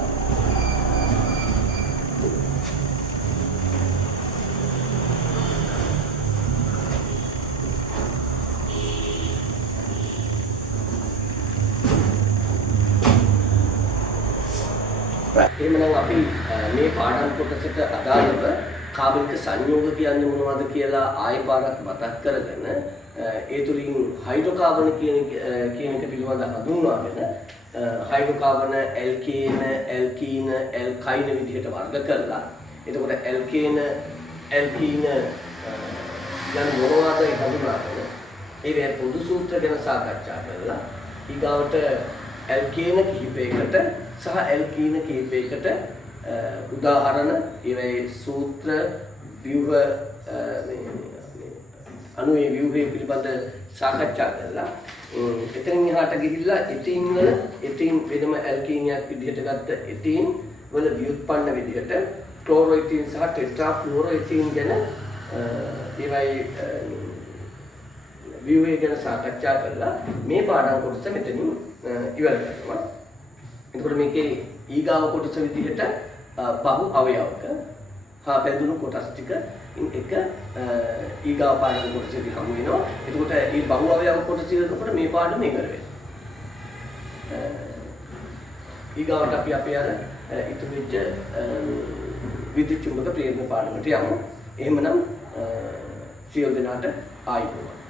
එහෙනම් අපි මේ පාඩම් කොටසට අදාළව කාබනික සංයෝග කියන්නේ මොනවද කියලා ආයෙ පාරක් මතක් කරගෙන ඒ තුලින් හයිඩ්‍රෝකාබන කියන එක පිළිබඳව හඳුන්වාගෙන හයිඩ්‍රෝකාබන ඇල්කේන, ඇල්කීන, ඇල්කයින විදිහට වර්ග කරලා එතකොට ඇල්කේන, ඇල්කීන යන මොනවද හඳුනාගෙන ඒ පොදු සූත්‍ර ගැන සාකච්ඡා කරලා ඊගාවට ඇල්කේන කිහිපයකට සහ ඇල්කීන කිහිපයකට උදාහරණ ඒවේ සූත්‍ර ව්‍යුහ අනු ඒ ව්‍යුහය පිළිබඳ සාකච්ඡා කරලා එතනින් එහාට ගිහිල්ලා එතීන් වල එතීන් වෙනම ඇල්කීනියක් විදිහට ගත්ත එතීන් වල ව්‍යුත්පන්න විදිහට ක්ලෝරෝඑතීන් සහ ටෙට්‍රාෆ්ලුරෝඑතීන් ගැන ඒවයි ව්‍යුහය ගැන සාකච්ඡා කරලා මේ පාඩම් කොටස මෙතනින් ඉවර කරනවා. එතකොට මේකේ ඊගාව කොටස විදිහට බහු අවයවක හා බැඳුණු කොටස් ටික එක ඊගාව පාඩම් කොටසේදී හමු වෙනවා. එතකොට මේ බහු අවයව කොටස ඉවරනකොට මේ පාඩම ඉවර වෙනවා. ඊගාවට අපි අපේ අර ඉතුරු වෙච්ච විද්‍යුත් චුම්බක ප්‍රේරණ පාඩමට යමු. එහෙමනම් සියලු දෙනාට ආයුබෝවන්.